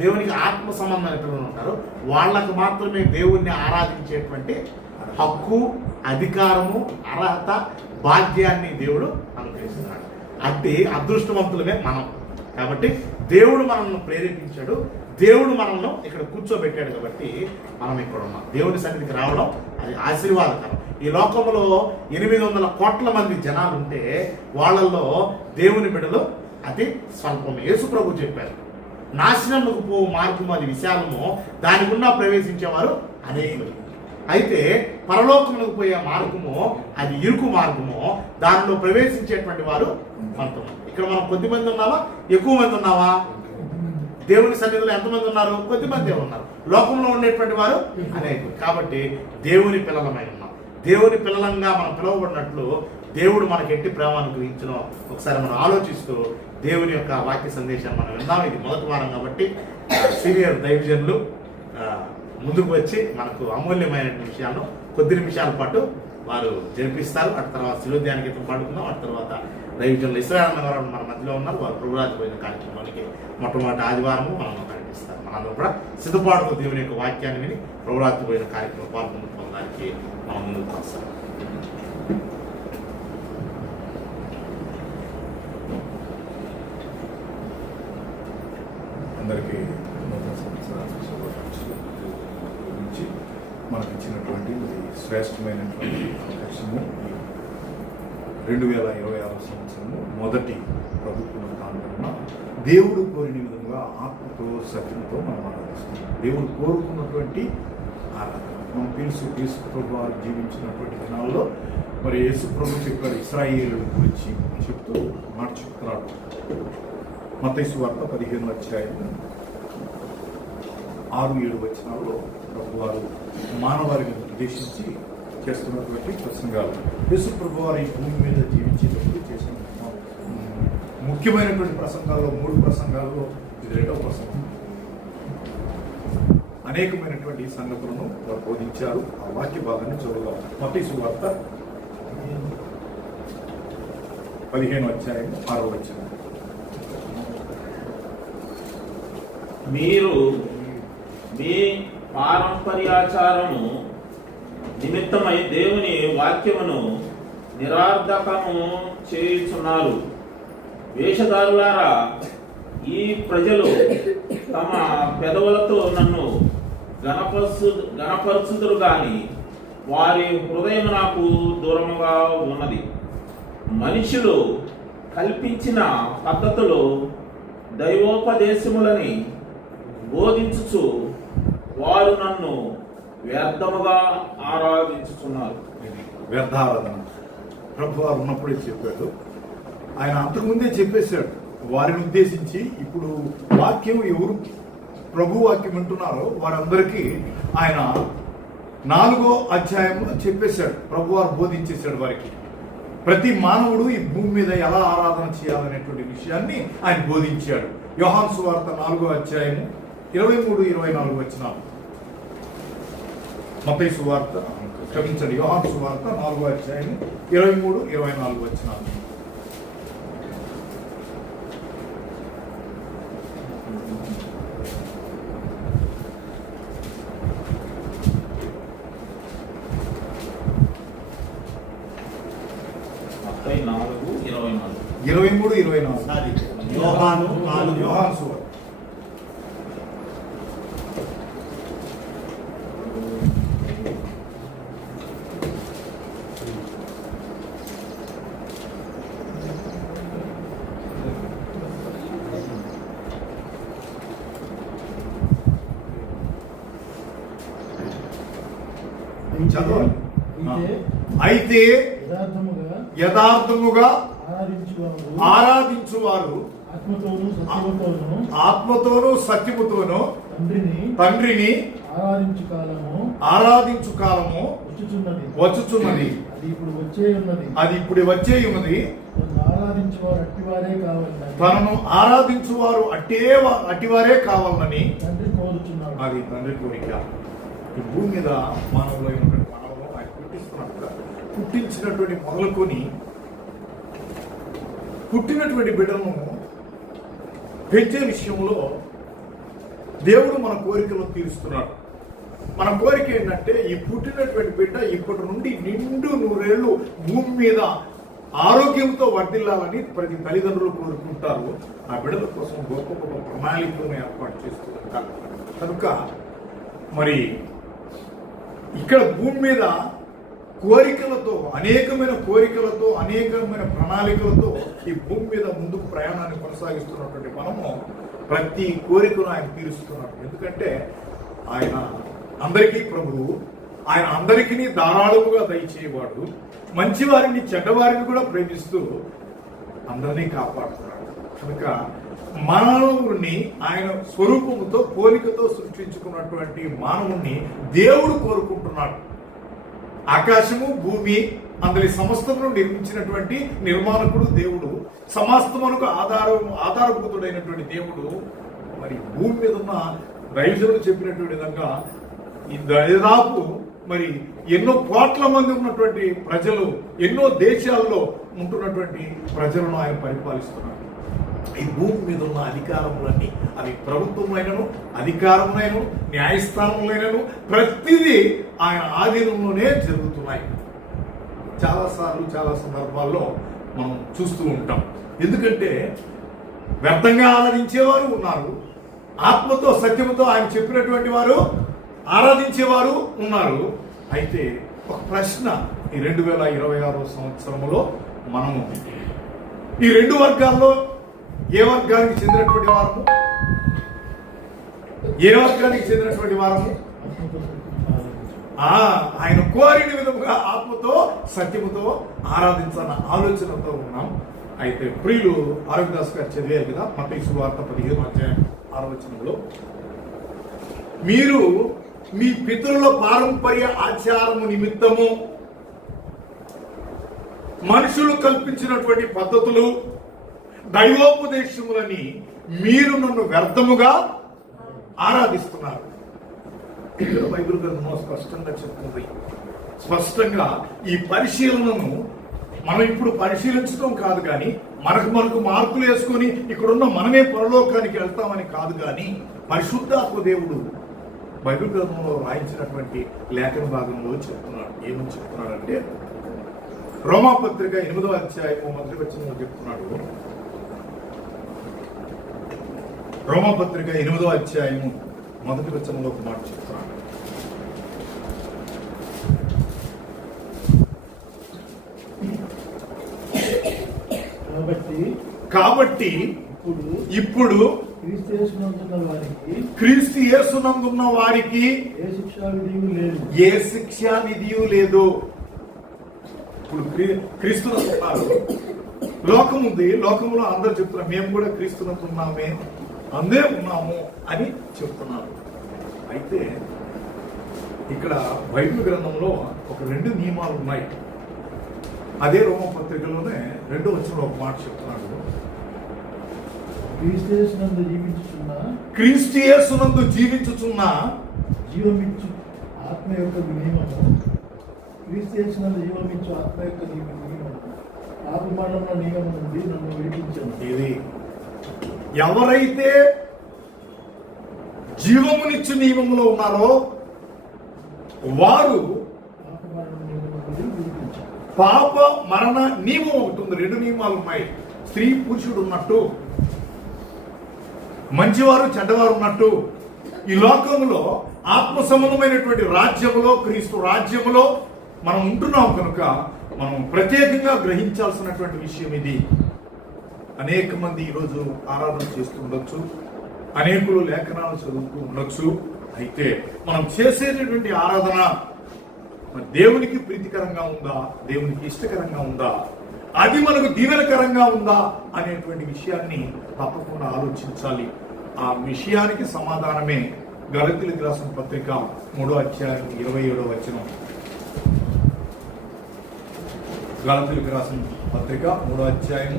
దేవునికి ఆత్మ సంబంధమైన పిల్లలు ఉంటారు. వాళ్ళకు మాత్రమే దేవుణ్ణి ఆరాధించేటువంటి హక్కు, అధికారము, అర్హత, భాగ్యాన్ని దేవుడు అనుగ్రహిస్తున్నాడు. అట్టి అదృష్టవంతులమే మనం. కాబట్టి దేవుడు మనల్ని ప్రేరేపించాడు, దేవుడు మనల్ని ఇక్కడ కూర్చోబెట్టాడు. కాబట్టి మనం ఇక్కడ ఉన్నాం. దేవుని సన్నిధికి రావడం అది ఆశీర్వాదకరం. ఈ లోకంలో 800 కోట్ల మంది జనాలు ఉంటే వాళ్ళల్లో దేవుని బిడ్డలు అతి స్వల్పమే. యేసు ప్రభు చెప్పారు, నాశనముకు పో మార్గము అది విశాలము, దాని గుండా ప్రవేశించేవారు అనేకులు. అయితే పరలోకములకు పోయే మార్గము అది ఇరుకు మార్గము, దానిలో ప్రవేశించేటువంటి వారు కొంతమంది. ఇక్కడ మనం కొద్దిమంది ఉన్నావా, ఎక్కువ మంది ఉన్నావా? దేవుని సన్నిధిలో ఎంతమంది ఉన్నారు? కొద్దిమంది ఉన్నారు. లోకంలో ఉండేటువంటి వారు అనేకులు. కాబట్టి దేవుని పిల్లలమై ఉన్నాం. దేవుని పిల్లలంగా మనం పిలువబడినట్లు దేవుడు మనకి ఎట్టి ప్రేమ అనుగ్రహించడం ఒకసారి మనం ఆలోచిస్తూ దేవుని యొక్క వాక్య సందేశాన్ని మనం విన్నాం. ఇది మొదటి వారం కాబట్టి సీనియర్ దైవజనులు ముందుకు వచ్చి మనకు అమూల్యమైన విషయాలను కొద్ది నిమిషాల పాటు వారు జరిపిస్తారు. అటు తర్వాత శిలోధ్యాన గీతం పాడుకుందాం. అటు తర్వాత దైవజనులు ఇశ్రాయేలు గారు మన మధ్యలో ఉన్నారు. వారు ప్రభురాజు పోయిన కార్యక్రమానికి మొట్టమొదటి ఆదివారము మనం కనిపిస్తారు. మనందరూ కూడా సిద్ధపాటుతో దేవుని యొక్క వాక్యాన్ని విని ప్రభురాజు పోయిన కార్యక్రమం పాల్గొనడానికి మనం ముందుకు వస్తాం. అందరికీ నూతన సంవత్సర శుభాకాంక్షలు గురించి మనకు ఇచ్చినటువంటి శ్రేష్టమైనటువంటి అవకాశము 2026 సంవత్సరము మొదటి ప్రభుత్వం కానున్న దేవుడు కోరిన విధంగా ఆత్మతో సత్యంతో మనం ఆరాధిస్తున్నాం. దేవుడు కోరుకున్నటువంటి ఆరాధన మనం క్రీస్తు వారు జీవించినటువంటి దినాల్లో మరి యేసు ప్రభు చెప్పారు, ఇశ్రాయేలు గురించి చెప్తూ మాట చెప్తున్నాడు. మత్తయి సువార్త 15వ అధ్యాయం 6-7 వచనాల్లో ప్రభువారు మానవాళిని ఉద్దేశించి చేస్తున్నటువంటి ప్రసంగాలు. యేసు ప్రభువారు ఈ భూమి మీద జీవించేటప్పుడు చేసిన ముఖ్యమైనటువంటి ప్రసంగాల్లో 3 ప్రసంగాల్లో ఇది 2వ ప్రసంగం. అనేకమైనటువంటి సంగతులను వారు బోధించారు. ఆ వాక్య భాగాన్ని చదువుదాం. మత్తయి సువార్త 15వ అధ్యాయం 6వ వచనం. మీరు మీ పారంపర్యాచారము నిమిత్తమై దేవుని వాక్యమును నిరర్ధకము చేయుచున్నారు. వేషధారులారా, ఈ ప్రజలు తమ పెదవులతో నన్ను గణపరచుదురు గాని వారి హృదయం నాకు దూరముగా ఉన్నది. మనుషులు కల్పించిన పద్ధతులు దైవోపదేశములని బోధించుచు వారు నన్ను వ్యర్థముగా ఆరాధించుచున్నారు. వ్యర్థారాధన ప్రభు వారు ఉన్నప్పుడే చెప్పాడు. ఆయన అంతకుముందే చెప్పేశాడు వారిని ఉద్దేశించి. ఇప్పుడు వాక్యం ఎవరు ప్రభు వాక్యం వింటున్నారో వారందరికీ ఆయన 4వ అధ్యాయంలో చెప్పేశాడు. ప్రభు వారు బోధించేశాడు వారికి. ప్రతి మానవుడు ఈ భూమి మీద ఎలా ఆరాధన చేయాలనేటువంటి విషయాన్ని ఆయన బోధించాడు. యోహాను సువార్త 4వ అధ్యాయము 23-24 వచనాలు. మత్తయి సువార్త క్షమించండి, యోహాను సువార్త 4వ అధ్యాయం 23-24 వచనాలు. మత్తయి 4:24. 23-24 యోహాను 4 యోహాను సువార్త. చదవాలి. అయితే యథార్థముగా ఆరాధించువారు ఆత్మతోనూ సత్యముతోనూ తండ్రిని ఆరాధించు కాలము వచ్చుచున్నది. అది ఇప్పుడు వచ్చే ఉన్నది. తనను ఆరాధించువారు అట్టివారే కావాలని అది తండ్రి కోరిక. ఈ భూమి మీద మానవులు అయినటువంటి మానవులు ఆయన పుట్టిస్తున్నాడు కూడా. పుట్టించినటువంటి మొదలుకొని పుట్టినటువంటి బిడ్డలను పెంచే విషయంలో దేవుడు మన కోరికలను తీరుస్తున్నాడు. మన కోరిక ఏంటంటే ఈ పుట్టినటువంటి బిడ్డ ఇప్పటి నుండి నిండు 100 ఏళ్ళు భూమి మీద ఆరోగ్యంతో వర్ధిల్లాలని ప్రతి తల్లిదండ్రులు కోరుకుంటారు. ఆ బిడ్డల కోసం గొప్ప గొప్ప ప్రణాళికలను ఏర్పాటు చేస్తూ ఉంటారు. కనుక మరి ఇక్కడ భూమి మీద కోరికలతో అనేకమైన ప్రణాళికలతో ఈ భూమి మీద ముందుకు ప్రయాణాన్ని కొనసాగిస్తున్నటువంటి మనము ప్రతి కోరికను ఆయన తీరుస్తున్నాడు. ఎందుకంటే ఆయన అందరికీ ప్రభువు, ఆయన అందరికీ ధారాళముగా దయచేయవాడు, మంచివారిని చెడ్డవారిని కూడా ప్రేమిస్తూ అందరినీ కాపాడుతున్నాడు. కనుక మానవుణ్ణి ఆయన స్వరూపముతో పోలికతో సృష్టించుకున్నటువంటి మానవుణ్ణి దేవుడు కోరుకుంటున్నాడు. ఆకాశము భూమి అందరి సమస్తమును నిర్మించినటువంటి నిర్మాణకుడు దేవుడు, సమస్తమునకు ఆధారభూతుడైనటువంటి దేవుడు మరి భూమి మీద ఉన్న రైతులు చెప్పినటువంటి విధంగా ఈ దాదాపు మరి ఎన్నో కోట్ల మంది ఉన్నటువంటి ప్రజలు, ఎన్నో దేశాల్లో ఉంటున్నటువంటి ప్రజలను ఆయన పరిపాలిస్తున్నాడు. ఈ భూమి మీద ఉన్న అధికారములన్నీ, అవి ప్రభుత్వమైనను, అధికారములైనను, న్యాయస్థానములైనను ప్రతిదీ ఆయన ఆధీనంలోనే జరుగుతున్నాయి. చాలాసార్లు చాలా సందర్భాల్లో మనం చూస్తూ ఉంటాం. ఎందుకంటే వ్యర్థంగా ఆరాధించేవారు ఉన్నారు, ఆత్మతో సత్యముతో ఆయన చెప్పినటువంటి వారు ఆరాధించేవారు ఉన్నారు. అయితే ఒక ప్రశ్న, ఈ 2026 సంవత్సరంలో మనము ఈ రెండు వర్గాల్లో ఏ వర్గానికి చెందినటువంటి వారము, ఏ వర్గానికి చెందినటువంటి వారము? ఆయన కోరిన విధముగా ఆత్మతో సత్యముతో ఆరాధించాలన్న ఆలోచనతో ఉన్నాం. అయితే ప్రియులు ఆరోగ్యదాస్ గారు చదివారు కదా మత్తయి సువార్త 15:6 మీరు మీ పితరుల పారంపర్య ఆచారము నిమిత్తము మనుషులు కల్పించినటువంటి పద్ధతులు, దైవోపదేశములని మీరు నన్ను వ్యర్థముగా ఆరాధిస్తున్నారు. ఇక్కడ బైబిల్ గ్రంథంలో స్పష్టంగా చెప్తుంది. స్పష్టంగా ఈ పరిశీలనను మనం ఇప్పుడు పరిశీలించడం కాదు కానీ, మనకు మార్కులు వేసుకొని ఇక్కడున్న మనమే పరలోకానికి వెళ్తామని కాదు కానీ, పరిశుద్ధాత్మ దేవుడు బైబిల్ గ్రంథంలో రాయించినటువంటి లేఖన భాగంలో చెప్తున్నాడు. ఏమని చెప్తున్నాడంటే, రోమాపత్రిక 8వ అధ్యాయము 1వ వచనంలో చెప్తున్నాడు. రోమాపత్రిక 8వ అధ్యాయము 1వ వచనంలో ఒక మాట చెప్తున్నాడు. కాబట్టి ఇప్పుడు క్రీస్తు యేసునందున్న వారికి ఏ శిక్షా విధియు లేదు. ఇప్పుడు క్రీస్తునందున్నారు, లోకం ఉంది, లోకంలో అందరూ చెప్తున్నారు మేము కూడా క్రీస్తునందున్నామే, అందే ఉన్నాము అని చెప్తున్నారు. అయితే ఇక్కడ బైబిల్ గ్రంథంలో ఒక 2 నియమాలు ఉన్నాయి. అదే రోమపత్రికలోనే 2వ వచనంలో ఒక మాట చెప్తున్నాడు. క్రీస్తు యేసునందు జీవించుచున్న జీవమిచ్చు ఆత్మ యొక్క నియమము, క్రీస్తు యేసునందు జీవమిచ్చు ఆత్మ యొక్క నియమము పాపమరణముల నియమం నుండి నన్ను విడిపించను. ఇది ఎవరైతే జీవమునిచ్చు నియమములో ఉన్నారో వారు పాప మరణ నియమం ఒకటి ఉంది. 2 నియమాలు ఉన్నాయి. స్త్రీ పురుషుడు ఉన్నట్టు, మంచివారు చెడ్డవారు ఉన్నట్టు, ఈ లోకంలో ఆత్మ సంబంధమైనటువంటి రాజ్యములో, క్రీస్తు రాజ్యములో మనం ఉంటున్నాం. కనుక మనం ప్రత్యేకంగా గ్రహించాల్సినటువంటి విషయం ఇది. అనేక మంది ఈరోజు ఆరాధన చేస్తూ ఉండొచ్చు, అనేకులు లేఖనాలు చదువుతూ ఉండొచ్చు. అయితే మనం చేసేటటువంటి ఆరాధన దేవునికి ప్రీతికరంగా ఉందా, దేవునికి ఇష్టకరంగా ఉందా, అది మనకు దీవెనకరంగా ఉందా అనేటువంటి విషయాన్ని తప్పకుండా ఆలోచించాలి. ఆ విషయానికి సమాధానమే గలతీయులకు రాసిన పత్రిక 3వ అధ్యాయం 27వ వచనం. గలతీయులకు రాసిన పత్రిక 3వ అధ్యాయం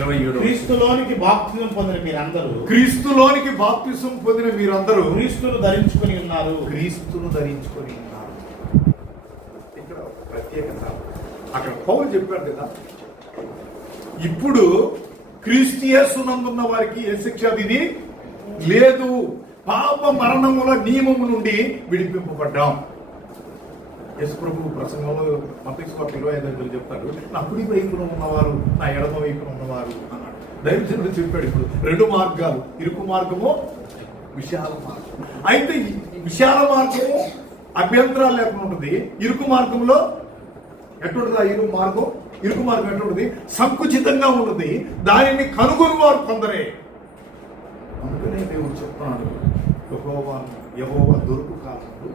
27. క్రీస్తులోనికి బాప్తిజం పొందిన మీరందరూ, క్రీస్తులోనికి బాప్తిజం పొందిన మీరందరూ క్రీస్తును ధరించుకొని ఉన్నారు, క్రీస్తును ధరించుకొని ఉన్నారు. ఇక్కడ ప్రత్యేకత అక్కడ పౌలు చెప్పాడు కదా, ఇప్పుడు క్రీస్తు యేసునందున్న వారికి ఏ శిక్షా విధి లేదు, పాప మరణముల నియమము నుండి విడిపింపబడ్డాం. యేసు ప్రభు ప్రసంగంలో మత్తయి సువార్త 25 చెప్తాడు, నా కుడి వైపున ఉన్నవారు, నా ఎడమ వైపున ఉన్నవారు అన్నాడు. దైవజనుడు చెప్పాడు ఇప్పుడు 2 మార్గాలు, ఇరుకు మార్గము, విశాల మార్గం. అయితే విశాల మార్గము అభ్యంతరాలు లేకుండా ఉంటుంది. ఇరుకు మార్గంలో ఎటువంటిది? ఆ ఇరుకు మార్గం ఎటువంటిది? సంకుచితంగా ఉన్నది. దానిని కనుగొని వారు కొందరే. అందుకనే దేవుడు చెప్తున్నాడు, యెహోవా దొరుకు కాలంలో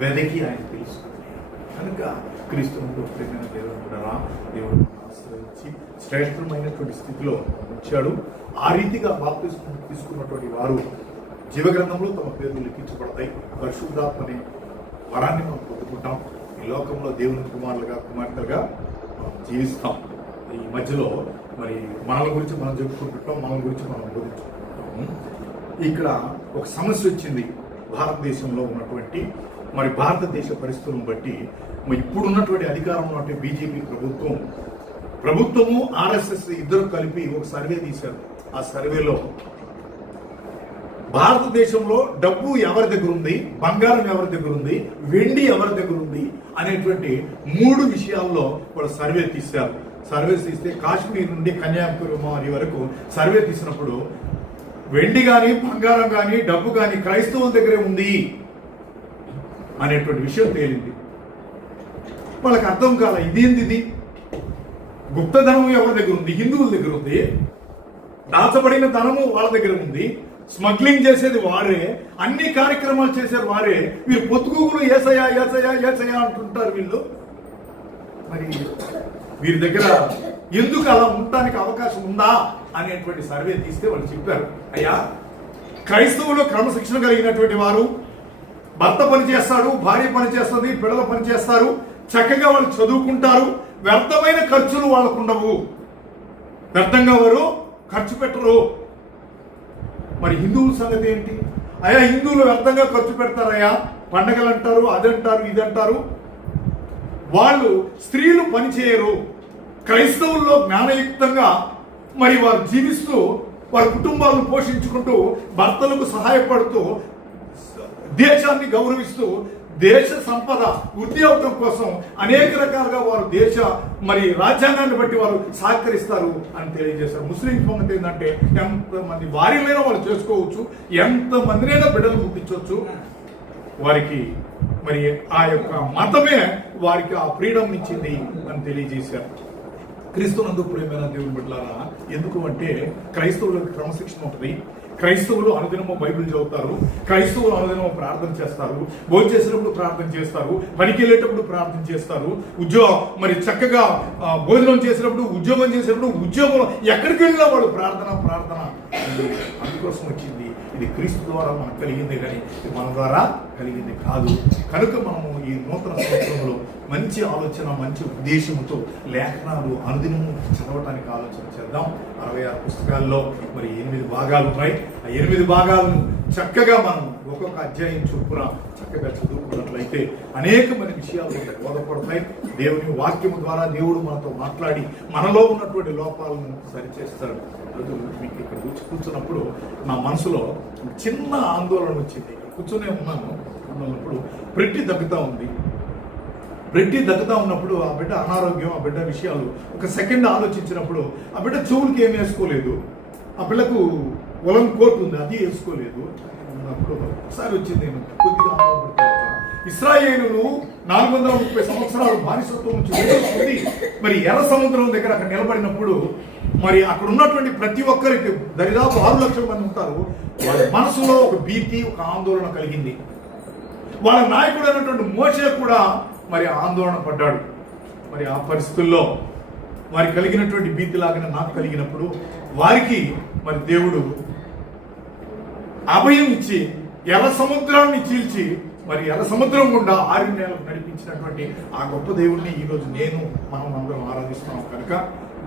వెదకి ఆయన తెలుసుకుని కనుక క్రీస్తువుతో ప్రేమైన దేవుడు కూడా దేవుడు మనల్ని ఆశ్రయించి శ్రేష్టమైనటువంటి స్థితిలో ఉంచాడు. ఆ రీతిగా బాప్తిస్మం తీసుకున్నటువంటి వారు జీవగ్రంథంలో తమ పేర్లు లిఖించబడతాయి. పరిశుద్ధాత్మని వరాన్ని మనం పొందుకుంటాం. ఈ లోకంలో దేవుని కుమారులుగా కుమార్తెలుగా మనం జీవిస్తాం. ఈ మధ్యలో మరి మనల గురించి మనం చెప్పుకుంటుంటాం, మన గురించి మనం బోధించుకుంటాం. ఇక్కడ ఒక సమస్య వచ్చింది భారతదేశంలో ఉన్నటువంటి మరి భారతదేశ పరిస్థితులను బట్టి ఇప్పుడున్నటువంటి అధికారంలో అంటే బీజేపీ ప్రభుత్వము ఆర్ఎస్ఎస్ ఇద్దరు కలిపి ఒక సర్వే తీశారు. ఆ సర్వేలో భారతదేశంలో డబ్బు ఎవరి దగ్గర ఉంది, బంగారం ఎవరి దగ్గర ఉంది, వెండి ఎవరి దగ్గర ఉంది అనేటువంటి 3 విషయాల్లో వాళ్ళు సర్వే తీశారు. సర్వే తీస్తే కాశ్మీర్ నుండి కన్యాకుమారి వరకు సర్వే తీసినప్పుడు వెండి కానీ బంగారం కానీ డబ్బు కానీ క్రైస్తవుల దగ్గరే ఉంది అనేటువంటి విషయం తేలింది. వాళ్ళకి అర్థం కాల, ఇది గుప్తధనం ఎవరి దగ్గర ఉంది, హిందువుల దగ్గర ఉంది, దాచబడిన ధనము వాళ్ళ దగ్గర ఉంది, స్మగ్లింగ్ చేసేది వారే, అన్ని కార్యక్రమాలు చేసేది వారే. వీరు పొత్తుగూగులు ఏసయ్యా ఏసయ్యా ఏసయ్యా అంటుంటారు వీళ్ళు. మరి వీరి దగ్గర ఎందుకు అలా ఉండటానికి అవకాశం ఉందా అనేటువంటి సర్వే తీస్తే వాళ్ళు చెప్పారు, అయ్యా క్రైస్తవులు క్రమశిక్షణ కలిగినటువంటి వారు, భర్త పని చేస్తాడు, భార్య పని చేస్తుంది, పిల్లలు పని చేస్తారు, చక్కగా వాళ్ళు చదువుకుంటారు, వ్యర్థమైన ఖర్చులు వాళ్ళకు ఉండవు, వ్యర్థంగా వారు ఖర్చు పెట్టరు. మరి హిందువుల సంగతి ఏంటి? అయ్యా హిందువులు వ్యర్థంగా ఖర్చు పెడతారయ్యా, పండగలు అంటారు, అదంటారు, ఇదంటారు. వాళ్ళు స్త్రీలు పని చేయరు. క్రైస్తవుల్లో జ్ఞానయుక్తంగా మరి వారు జీవిస్తూ వారి కుటుంబాలను పోషించుకుంటూ భర్తలకు సహాయపడుతూ దేశాన్ని గౌరవిస్తూ దేశ సంపద వృద్ధి అవటం కోసం అనేక రకాలుగా వారు దేశ మరి రాజ్యాంగాన్ని బట్టి వారు సహకరిస్తారు అని తెలియజేశారు. ముస్లిం సంగతి ఏంటంటే ఎంతమంది వారినైనా వాళ్ళు చేసుకోవచ్చు, ఎంతమందినైనా బిడ్డలు పుట్టించవచ్చు. వారికి మరి ఆ యొక్క మతమే వారికి ఆ ఫ్రీడమ్ ఇచ్చింది అని తెలియజేశారు. క్రీస్తునందు ప్రియమైన దేవుని బిడ్డలారా, ఎందుకు అంటే క్రైస్తవులకు క్రమశిక్షణ ఉంటుంది. క్రైస్తవులు అనుదినము బైబిల్ చదువుతారు, క్రైస్తవులు అనుదినము ప్రార్థన చేస్తారు, భోజనం చేసేటప్పుడు ప్రార్థన చేస్తారు, పనికి వెళ్ళేటప్పుడు ప్రార్థన చేస్తారు, మరి చక్కగా భోజనం చేసేటప్పుడు, ఉద్యోగం చేసేటప్పుడు, ఉద్యోగంలో ఎక్కడికి వెళ్ళినా వాళ్ళు ప్రార్థన అందుకోసం వచ్చింది. ఇది క్రీస్తు ద్వారా మనకు కలిగింది కానీ ఇది మన ద్వారా కలిగింది కాదు. కనుక మనము ఈ నూతన సంవత్సరంలో మంచి ఆలోచన, మంచి ఉద్దేశంతో లేఖనాలు అనుదినము చదవటానికి ఆలోచన చేద్దాం. 66 పుస్తకాల్లో మరి 8 భాగాలు ఉన్నాయి. ఆ 8 భాగాలను చక్కగా మనం ఒక్కొక్క అధ్యాయం చొప్పున చక్కగా చదువుకున్నట్లయితే అనేకమైన విషయాలు బోధపడతాయి. దేవుని వాక్యము ద్వారా దేవుడు మనతో మాట్లాడి మనలో ఉన్నటువంటి లోపాలను సరిచేస్తాడు. మీకు ఇక్కడ కూర్చున్నప్పుడు నా మనసులో చిన్న ఆందోళన వచ్చింది. కూర్చునే ఉన్నప్పుడు బ్రెట్టి దగ్గుతా ఉంది. బ్రెట్టి దగ్గుతా ఉన్నప్పుడు ఆ బిడ్డ అనారోగ్యం, ఆ బిడ్డ విషయాలు ఒక సెకండ్ ఆలోచించినప్పుడు ఆ బిడ్డ చెవులకి ఏమి వేసుకోలేదు, ఆ బిడ్డకు ఒలం కోట్ ఉంది, అది వేసుకోలేదు. అప్పుడు ఒకసారి వచ్చింది, నేను కొద్దిగా ఆనందపడుతున్నా. ఇశ్రాయేలును 430 సంవత్సరాలు బానిసత్వం నుంచి విడిపించుకుంది. మరి ఎర్ర సముద్రం దగ్గర అక్కడ నిలబడినప్పుడు మరి అక్కడ ఉన్నటువంటి ప్రతి ఒక్కరికి దరిదాపు 6 లక్షల మంది ఉంటారు. వాళ్ళ మనసులో ఒక భీతి, ఒక ఆందోళన కలిగింది. వాళ్ళ నాయకుడు అయినటువంటి మోషే కూడా మరి ఆందోళన పడ్డాడు. మరి ఆ పరిస్థితుల్లో వారికి కలిగినటువంటి భీతి లాగానే నాకు కలిగినప్పుడు వారికి మరి దేవుడు అభయం ఇచ్చి ఎర్ర సముద్రాన్ని చీల్చి మరి ఎర్ర సముద్రం గుండా 6 నెలలకు నడిపించినటువంటి ఆ గొప్ప దేవుడిని ఈరోజు మనం అందరం ఆరాధిస్తున్నాం. కనుక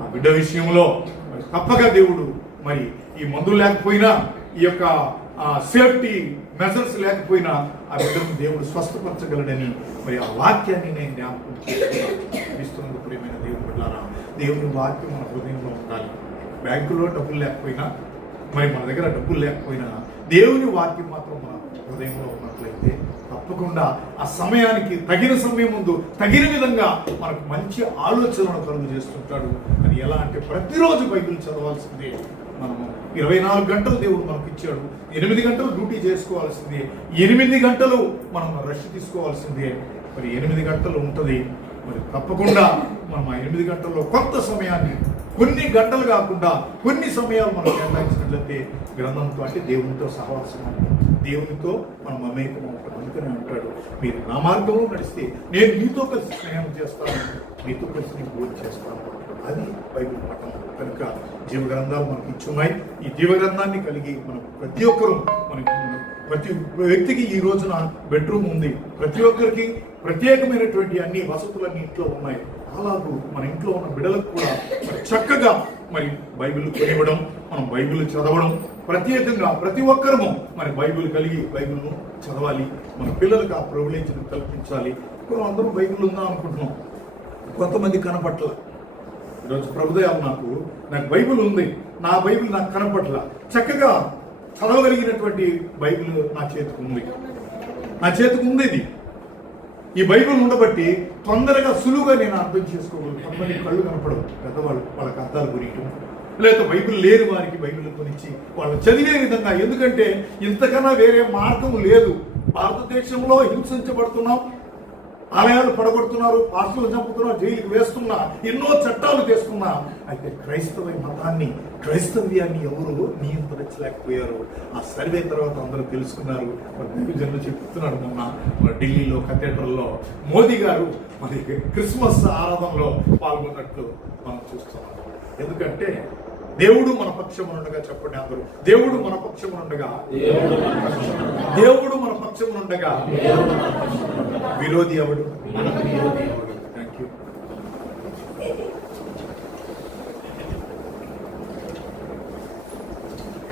ఆ బిడ్డ విషయంలో మరి తప్పగా దేవుడు మరి ఈ మందులు లేకపోయినా, ఈ యొక్క సేఫ్టీ మెజర్స్ లేకపోయినా ఆ బిడ్డను దేవుడు స్వస్థపరచగలడని మరి ఆ వాక్యాన్ని నేను జ్ఞాపకం చేస్తున్నాను. ప్రియమైన దేవుని బిడ్డలారా, దేవుని వాక్యం మన హృదయంలో ఉండాలి. బ్యాంకులో డబ్బులు లేకపోయినా, మరి మన దగ్గర డబ్బులు లేకపోయినా దేవుని వాక్యం మాత్రం మన హృదయంలో ఉన్నట్లయితే తప్పకుండా ఆ సమయానికి తగిన సమయం ముందు తగిన విధంగా మనకు మంచి ఆలోచనలు కలుగు చేస్తుంటాడు. అది ఎలా అంటే ప్రతిరోజు బైబిల్ చదవాల్సిందే. మనము 24 గంటలు దేవుడు మనకు ఇచ్చాడు. 8 గంటలు డ్యూటీ చేసుకోవాల్సిందే, 8 గంటలు మనం రెస్ట్ తీసుకోవాల్సిందే. మరి 8 గంటలు ఉంటుంది. మరి తప్పకుండా మనం ఆ 8 గంటల్లో కొంత సమయాన్ని కొన్ని గంటలు కాకుండా కొన్ని సమయాలు మనం కేటాయించినట్లయితే గ్రంథంతో అంటే దేవునితో సహవాసం, దేవునితో మనం మమేకం అవుతాం. అందుకని అంటాడు, మీరు నా మార్గంలో నడిస్తే నేను మీతో కలిసి స్నేహం చేస్తాను, మీతో కలిసి నేను భోజనం చేస్తాను. అది బైబిల్ పఠనం. కనుక జీవ గ్రంథాలు మనకి ఇచ్చున్నాయి. ఈ జీవ గ్రంథాన్ని కలిగి మనం ప్రతి ఒక్కరూ ప్రతి వ్యక్తికి ఈ రోజున బెడ్రూమ్ ఉంది, ప్రతి ఒక్కరికి ప్రత్యేకమైనటువంటి అన్ని వసతులన్నీ ఇంట్లో ఉన్నాయి. అలాగూ మన ఇంట్లో ఉన్న బిడ్డలకు కూడా చక్కగా మరి బైబిల్ కొనివ్వడం, మనం బైబిల్ చదవడం, ప్రత్యేకంగా ప్రతి ఒక్కరము మరి బైబిల్ కలిగి బైబిల్ను చదవాలి. మన పిల్లలకు ఆ ప్రివిలేజ్ని కల్పించాలి. ఇప్పుడు అందరూ బైబిల్ ఉందా అనుకుంటున్నాం, కొంతమంది కనపట్ల. ఈరోజు ప్రభుదయాలు నాకు బైబిల్ ఉంది, నా బైబిల్ నాకు కనపట్ల. చక్కగా చదవగలిగినటువంటి బైబిల్ నా చేతికి ఉంది, ఇది. ఈ బైబిల్ ఉండబట్టి తొందరగా సులువుగా నేను అర్థం చేసుకోగలను. కొంతమంది కళ్ళు కనపడవు, పెద్దవాళ్ళు వాళ్ళకి అర్థాలు గురియటం, లేదా బైబిల్ లేని వారికి బైబిల్ కొనిచ్చి వాళ్ళు చదివే విధంగా. ఎందుకంటే ఇంతకన్నా వేరే మార్గం లేదు. భారతదేశంలో హింసించబడుతున్నాం, ఆలయాలు పడగొడుతున్నారు, పాస్టర్లు చంపుతున్నారు, జైలుకి వేస్తున్నా, ఎన్నో చట్టాలు తెస్తున్నా. అయితే క్రైస్తవ్యాన్ని ఎవరు నియంత్రించలేకపోయారు. ఆ సర్వే తర్వాత అందరూ తెలుసుకున్నారు. జనులు చెప్తున్నాడు, మొన్న ఢిల్లీలో కథీడ్రల్లో మోదీ గారు మరి క్రిస్మస్ ఆరాధనలో పాల్గొన్నట్టు మనం చూస్తున్నాం. ఎందుకంటే దేవుడు మన పక్షమునుండగా, చెప్పండి అందరూ, దేవుడు మన పక్షమునుండగా విరోధి ఎవడు? Thank you.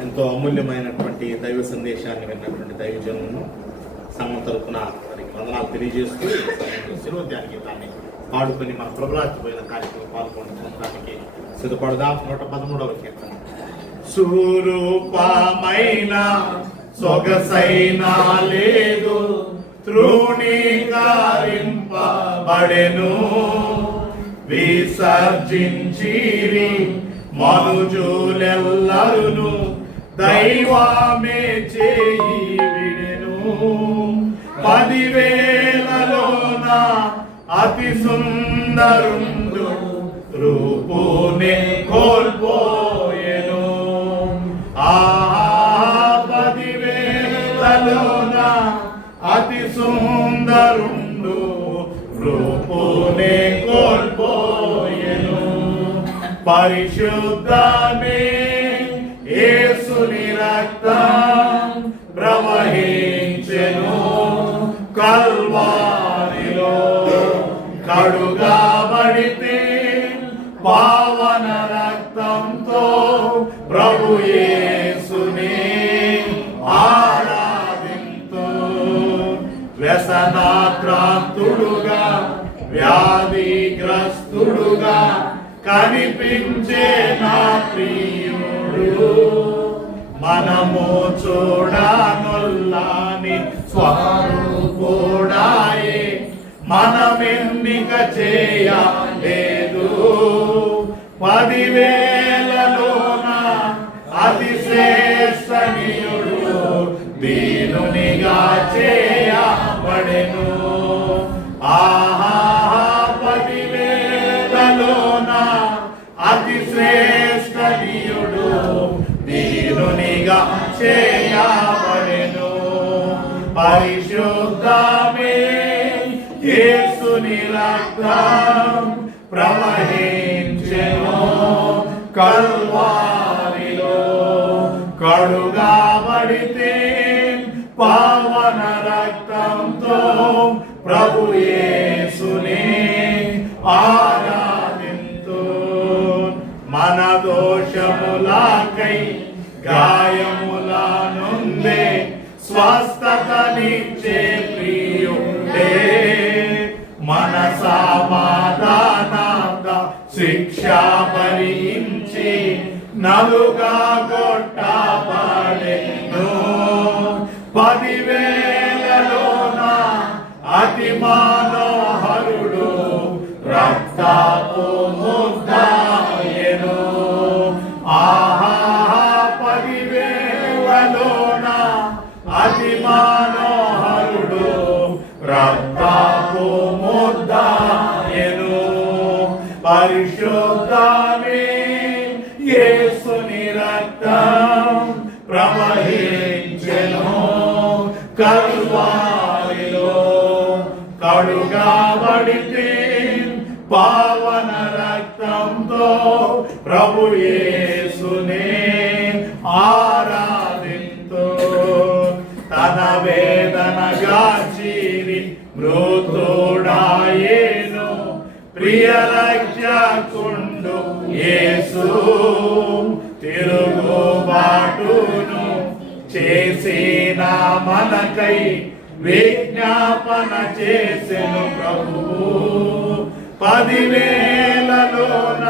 ఎంతో అమూల్యమైనటువంటి దైవ సందేశాన్ని విన్నటువంటి దైవజనులను సంఘం తరపున వారికి వందనాలు తెలియజేస్తూ శిరోధ్యాన గీతాన్ని పాడుకొని మన ప్రభురాజ్యమైన కార్యక్రమం పాల్గొనడానికి సిద్ధపడదాం. 113వ కీర్తన. స్వరూపమైన సొగసైన లేదు, తృణీకరింపబడెను, విసర్జించిరి మనుజులెల్లరును, దైవమే చేయి విడెను. 10,000లోన అతి సుందరుండు, రూపునే కోల్పోయెను. 10,000లోన అతి సుందరుండు, రూపునే కోల్పోయెను. పరిశుద్ధమే యేసుని రక్తం ప్రవహించెను, కల్వారిలో కడుగబడితే పావన రక్తంతో ప్రభు యేసుని ఆరాధింతు. వ్యసనాక్రాంతుడుగా వ్యాధిగ్రస్తుడుగా కనిపించే నా ప్రియుడు, మనము చూడనొల్లాని స్వరూపుడాయే, మనమెన్నిక చేయలేదు. 10,000లోన అతి శ్రేష్ఠనీయుడు, దీనునిగా చేయబడెను. 10,000లోన అతి శ్రేష్ఠనీయుడు, దీనునిగా చేయబడెను. పరిశుద్ధమే యేసుని రక్తం ప్రవహించెను, కల్వారిలో కడుగబడితే పావన రక్తంతో ప్రభు యేసుని ఆరాధింతు. మన దోషములకై గాయముల నుండే స్వస్థతనిచ్చే ప్రియుడే, మన సమాధానంగా శిక్ష భరించి నలుగా కొట్టబడెను. 10,000లోన అతి మనోహరుడు, రక్తపు ముద్దాయెను. 10,000లోన అతి మనోహరుడు, రక్తపు ముద్దాయెను. పరిశుద్ధమే యేసుని రక్తం ప్రవహించెను కల్వారిలో కడుగాబడితే పావన రక్తంతో ప్రభు యేసునే ఆరాధింతు తన వేదన గాచిరి మృతుడాయేను ప్రియ రక్షకుండు యేసు తిరుగుబాటును చేసిన మనకై విజ్ఞాపన చేసెను ప్రభువు 10,000లోన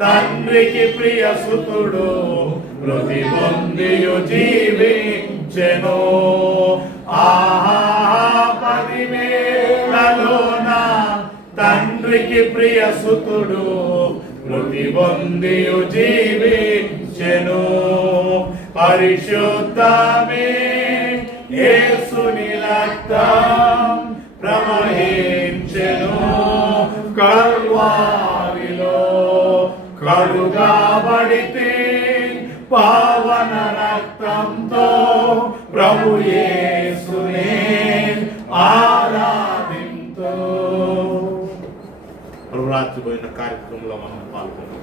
తండ్రికి ప్రియ సుతుడు మృతి పొందియు జీవించెను ఆహా 10,000లోన తండ్రికి ప్రియ సుతుడు మృతి పొందియు జీవించెను పరిశుద్ధమే యేసుని రక్తం ప్రవహించెను కల్వారిలో కడుగాబడితే పావన రక్తంతో ప్రభు యేసునే ఆరాధింతు. ప్రభురాత్రిపోయిన కార్యక్రమంలో మనం పాల్గొన్నాం.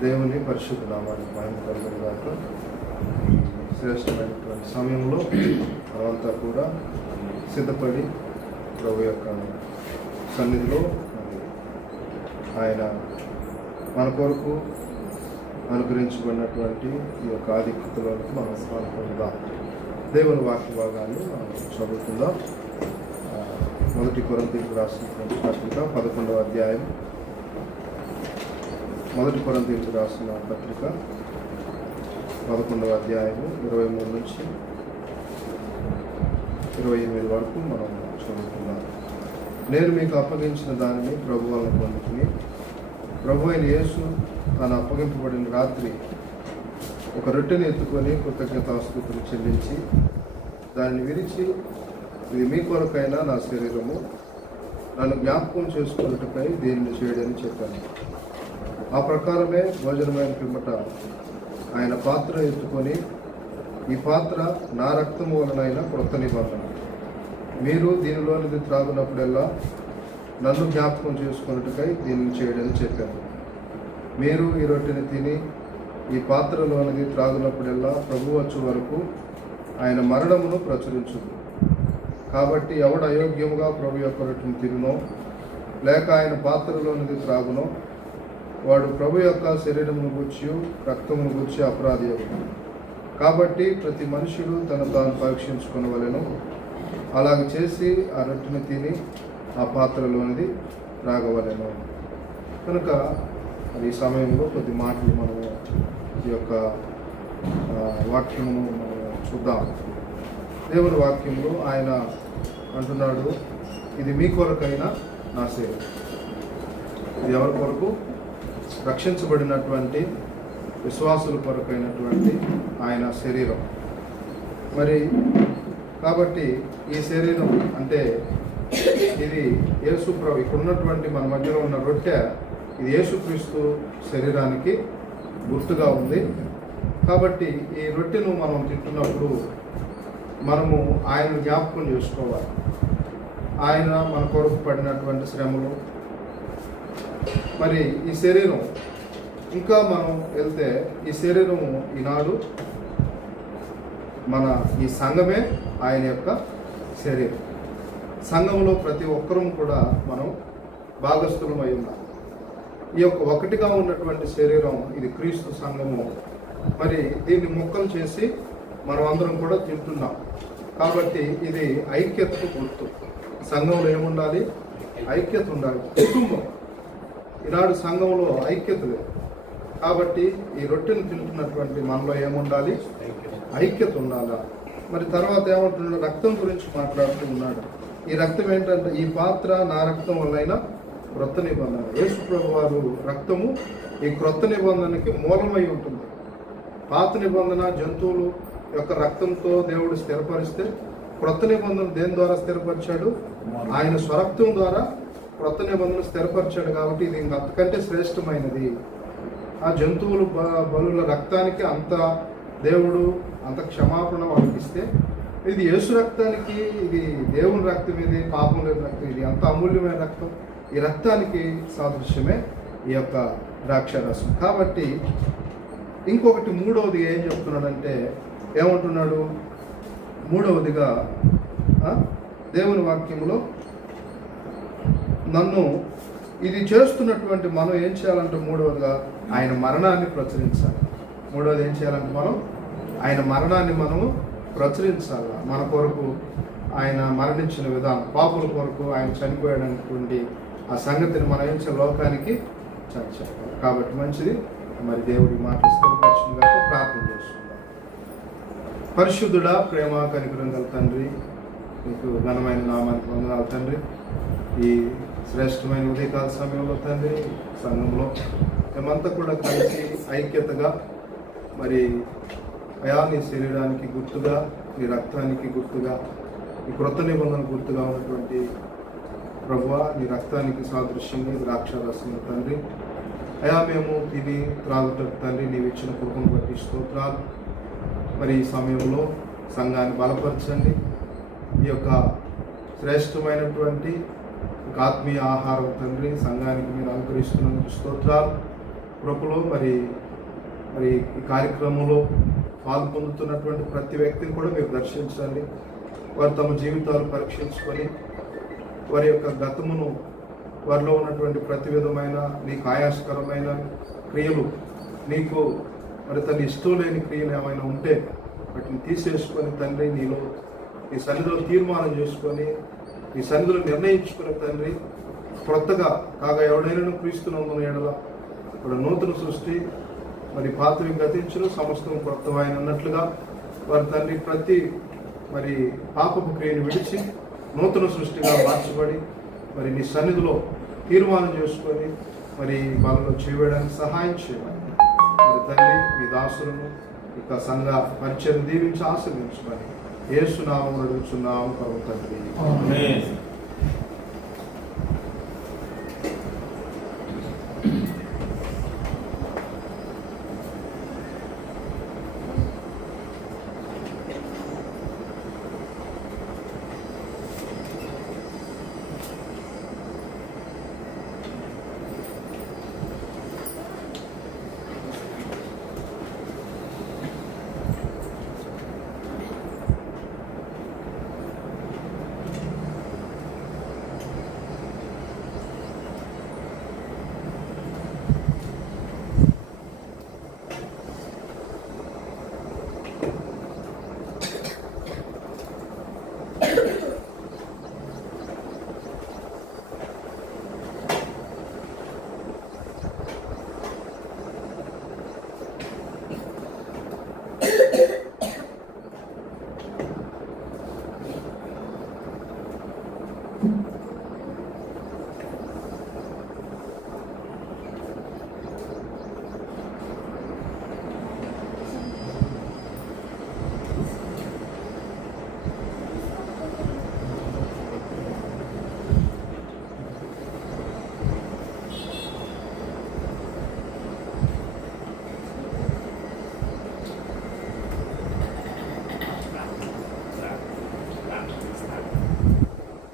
దేవుని పరిశుద్ధ నామానికి మహిమ కలుగును గాక. శ్రేష్టమైనటువంటి సమయంలో మనమంతా కూడా సిద్ధపడి ప్రభు యొక్క సన్నిధిలో ఆయన మన కొరకు అనుగ్రహించబడినటువంటి ఈ యొక్క ఆధిక్యతలోకి మనం పాల్గొందాం. దేవుని వాక్య భాగాన్ని మనం చదువుకుందాం. 1 కొరింథీయులకు రాసినటువంటి పత్రిక 11వ అధ్యాయం. 1 కొరింథీయులకు రాసిన పత్రిక 11వ అధ్యాయము 23 నుంచి 28 వరకు మనం చదువుకుందాం. నేను మీకు అప్పగించిన దానిని ప్రభు వలన పొందుకుని ప్రభు అయిన యేసు తాను అప్పగింపబడిన రాత్రి ఒక రొట్టెని ఎత్తుకొని కృతజ్ఞతాస్తుతులు చెల్లించి దాన్ని విరిచి, ఇది మీ కొరకైనా నా శరీరము, నన్ను జ్ఞాపకం చేసుకున్నట్టుకై దీనిని చేయడని చెప్పాను. ఆ ప్రకారమే భోజనమైన పిమ్మట ఆయన పాత్ర ఎత్తుకొని, ఈ పాత్ర నా రక్తము వలనైన క్రొత్త నిబంధన, మీరు దీనిలోనిది త్రాగునప్పుడల్లా నన్ను జ్ఞాపకం చేసుకున్నట్టుకై దీనిని చేయడని చెప్పాను. మీరు ఈ రొట్టెని తిని ఈ పాత్రలోనిది త్రాగునప్పుడల్లా ప్రభు వచ్చు వరకు ఆయన మరణమును ప్రచురించుదు. కాబట్టి ఎవడు అయోగ్యముగా ప్రభు యొక్క రొట్టెని తినునో లేక ఆయన పాత్రలోనిది త్రాగునో వాడు ప్రభు యొక్క శరీరమును గూర్చి రక్తమును గూర్చి అపరాధి అవును. కాబట్టి ప్రతి మనుషుడు తను తాను పరీక్షించుకొనవలెను. అలాగ చేసి ఆ రొట్టెని తిని ఆ పాత్రలోనిది త్రాగవలెను. కనుక ఈ సమయంలో కొద్ది మాటలు మనము ఈ యొక్క వాక్యమును మనం చూద్దాం. దేవుని వాక్యంలో ఆయన అంటున్నాడు, ఇది మీ కొరకైనా నా శరీరం. ఇది ఎవరి కొరకు? రక్షించబడినటువంటి విశ్వాసుల కొరకైనటువంటి ఆయన శరీరం. మరి కాబట్టి ఈ శరీరం అంటే ఇది యేసుప్రభు, ఇక్కడ ఉన్నటువంటి మన మధ్యలో ఉన్న రొట్టె, ఇది యేసుక్రీస్తు శరీరానికి గుర్తుగా ఉంది. కాబట్టి ఈ రొట్టెను మనం తింటున్నప్పుడు మనము ఆయన జ్ఞాపకం చేసుకోవాలి. ఆయన మన కొరకు పడినటువంటి శ్రమలు. మరి ఈ శరీరం ఇంకా మనం వెళ్తే ఈ శరీరము ఈనాడు మన ఈ సంఘమే ఆయన యొక్క శరీరం. సంఘంలో ప్రతి ఒక్కరూ కూడా మనం భాగస్థులమై ఉన్నాం. ఈ యొక్క ఒకటిగా ఉన్నటువంటి శరీరం ఇది క్రీస్తు సంఘము. మరి దీన్ని ముక్కలు చేసి మనం అందరం కూడా తింటున్నాం. కాబట్టి ఇది ఐక్యతకు గుర్తు. సంఘంలో ఏముండాలి? ఐక్యత ఉండాలి. కుటుంబం. ఈనాడు సంఘంలో ఐక్యత లేదు. కాబట్టి ఈ రొట్టెను తింటున్నటువంటి మనలో ఏముండాలి? ఐక్యత ఉండాలా. మరి తర్వాత ఏమంటున్నాడు? రక్తం గురించి మాట్లాడుతూ ఉన్నాడు. ఈ రక్తం ఏంటంటే, ఈ పాత్ర నా రక్తం వల్లైనా క్రొత్త నిబంధన. యేసు ప్రభు వారు రక్తము ఈ క్రొత్త నిబంధనకి మూలమై ఉంటుంది. పాత నిబంధన జంతువులు యొక్క రక్తంతో దేవుడు స్థిరపరిస్తే, క్రొత్త నిబంధన దేని ద్వారా స్థిరపరిచాడు? ఆయన స్వరక్తం ద్వారా క్రొత్త నిబంధన స్థిరపరిచాడు. కాబట్టి ఇది అంతకంటే శ్రేష్టమైనది. ఆ జంతువులు బలుల రక్తానికి అంత దేవుడు అంత క్షమాపణ వాళ్ళకి ఇస్తే, ఇది యేసు రక్తానికి, ఇది దేవుని రక్తం, ఇది పాపం లేని రక్తం, ఇది అంత అమూల్యమైన రక్తం. ఈ రక్తానికి సాదృశ్యమే ఈ యొక్క ద్రాక్షారసం. కాబట్టి ఇంకొకటి మూడవది ఏం చెప్తున్నాడంటే, ఏమంటున్నాడు? మూడవదిగా దేవుని వాక్యంలో నన్ను ఇది చేస్తున్నటువంటి మనం ఏం చేయాలంటే, మూడవదిగా ఆయన మరణాన్ని ప్రచురించాలి. మూడవది ఏం చేయాలంటే, మనం ఆయన మరణాన్ని మనము ప్రచురించాలి. మన కొరకు ఆయన మరణించిన విధానం, పాపుల కొరకు ఆయన చనిపోయాడనుకోండి, ఆ సంగతిని మనం ఏం చేయాలి? లోకానికి చర్చాలి. కాబట్టి మంచిది. మరి దేవుడి మాట స్థిరపరచుగా ప్రార్థన చేస్తున్నాం. పరిశుద్ధుడా, ప్రేమ కనికరం గల తండ్రి, నీకు ఘనమైన నామానికి వందనాలు తండ్రి. ఈ శ్రేష్టమైన ఉదయకాల సమయంలో తండ్రి, సంఘంలో మేమంతా కూడా కలిసి ఐక్యతగా, మరి అయా నీ శరీరానికి గుర్తుగా, నీ రక్తానికి గుర్తుగా, ఈ క్రొత్త నిబంధన గుర్తుగా ఉన్నటువంటి ప్రభువా, నీ రక్తానికి సాదృశ్యంగా ద్రాక్షారసం తండ్రి, అయా మేము తిని త్రాగుటకు తండ్రి నీవు ఇచ్చిన కృపను బట్టి స్తోత్రాలు. మరి ఈ సమయంలో సంఘాన్ని బలపరచండి. ఈ యొక్క శ్రేష్టమైనటువంటి ఆత్మీయ ఆహారం తండ్రి సంఘానికి మీరు అనుగ్రహిస్తున్నందుకు స్తోత్రాలు. కృపలో మరి ఈ కార్యక్రమంలో పాల్పొందుతున్నటువంటి ప్రతి వ్యక్తిని కూడా మీరు దర్శించండి. వారు తమ జీవితాలు పరీక్షించుకొని వారి యొక్క గతమును, వారిలో ఉన్నటువంటి ప్రతి విధమైన నీకు ఆయాసకరమైన క్రియలు, నీకు మరి తన ఇష్టం లేని క్రియలు ఏమైనా ఉంటే వాటిని తీసేసుకొని తండ్రి నీలో ఈ సన్నిధిలో తీర్మానం చేసుకొని, ఈ సన్నిధిలో నిర్ణయించుకునే తండ్రి, క్రొత్తగా కాగా ఎవడైనా క్రీస్తునందున ఎడల ఇప్పుడు నూతన సృష్టి, మరి పాతవి గతించును సమస్తం క్రొత్తమైన అన్నట్లుగా వారి తండ్రి ప్రతి మరి పాపపు క్రియను విడిచి నూతన సృష్టిగా మార్చబడి మరి నీ సన్నిధిలో తీర్మానం చేసుకొని మరి వాళ్ళలో చేయడానికి సహాయం చేయాలి. మరి తండ్రి మీ దాసులను ఇక సంఘ పరిచయం దీవించి ఆశీర్వించమని యేసు నామములో అడుగుచున్నాము పరమ తండ్రి. ఆమేన్.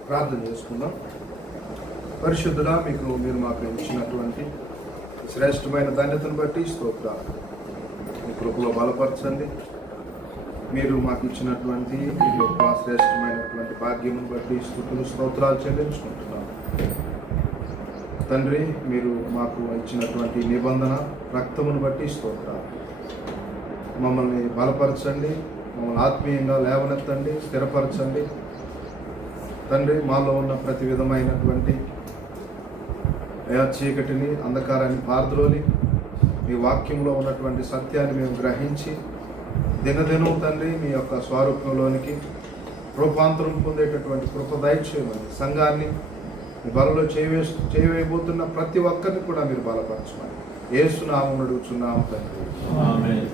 ప్రార్థన చేసుకుందాం. పరిశుద్ధుడా, మీరు మాకు ఇచ్చినటువంటి శ్రేష్టమైన ధన్యతను బట్టి స్తోత్రాలు. మీ కృపలో బలపరచండి. మీరు మాకు ఇచ్చినటువంటి ఈ గొప్ప శ్రేష్టమైనటువంటి భాగ్యమును బట్టి స్తుతులు స్తోత్రాలు చెల్లించుకుంటున్నాం. తండ్రి, మీరు మాకు ఇచ్చినటువంటి నిబంధన రక్తమును బట్టి స్తోత్రాలు. మమ్మల్ని బలపరచండి, మమ్మల్ని ఆత్మీయంగా లేవనెత్తండి, స్థిరపరచండి. తండ్రి, మాలో ఉన్న ప్రతి విధమైనటువంటి చీకటిని, అంధకారాన్ని పారద్రోలి మీ వాక్యంలో ఉన్నటువంటి సత్యాన్ని మేము గ్రహించి దినదినం తండ్రి మీ యొక్క స్వరూపంలోనికి రూపాంతరం పొందేటటువంటి కృప దయచేయమని సంఘాన్ని మీ బలలో చేయవేయబోతున్న ప్రతి ఒక్కరిని కూడా మీరు బలపరచమని యేసు నామమున అడుగుచున్నాము తండ్రి. ఆమేన్.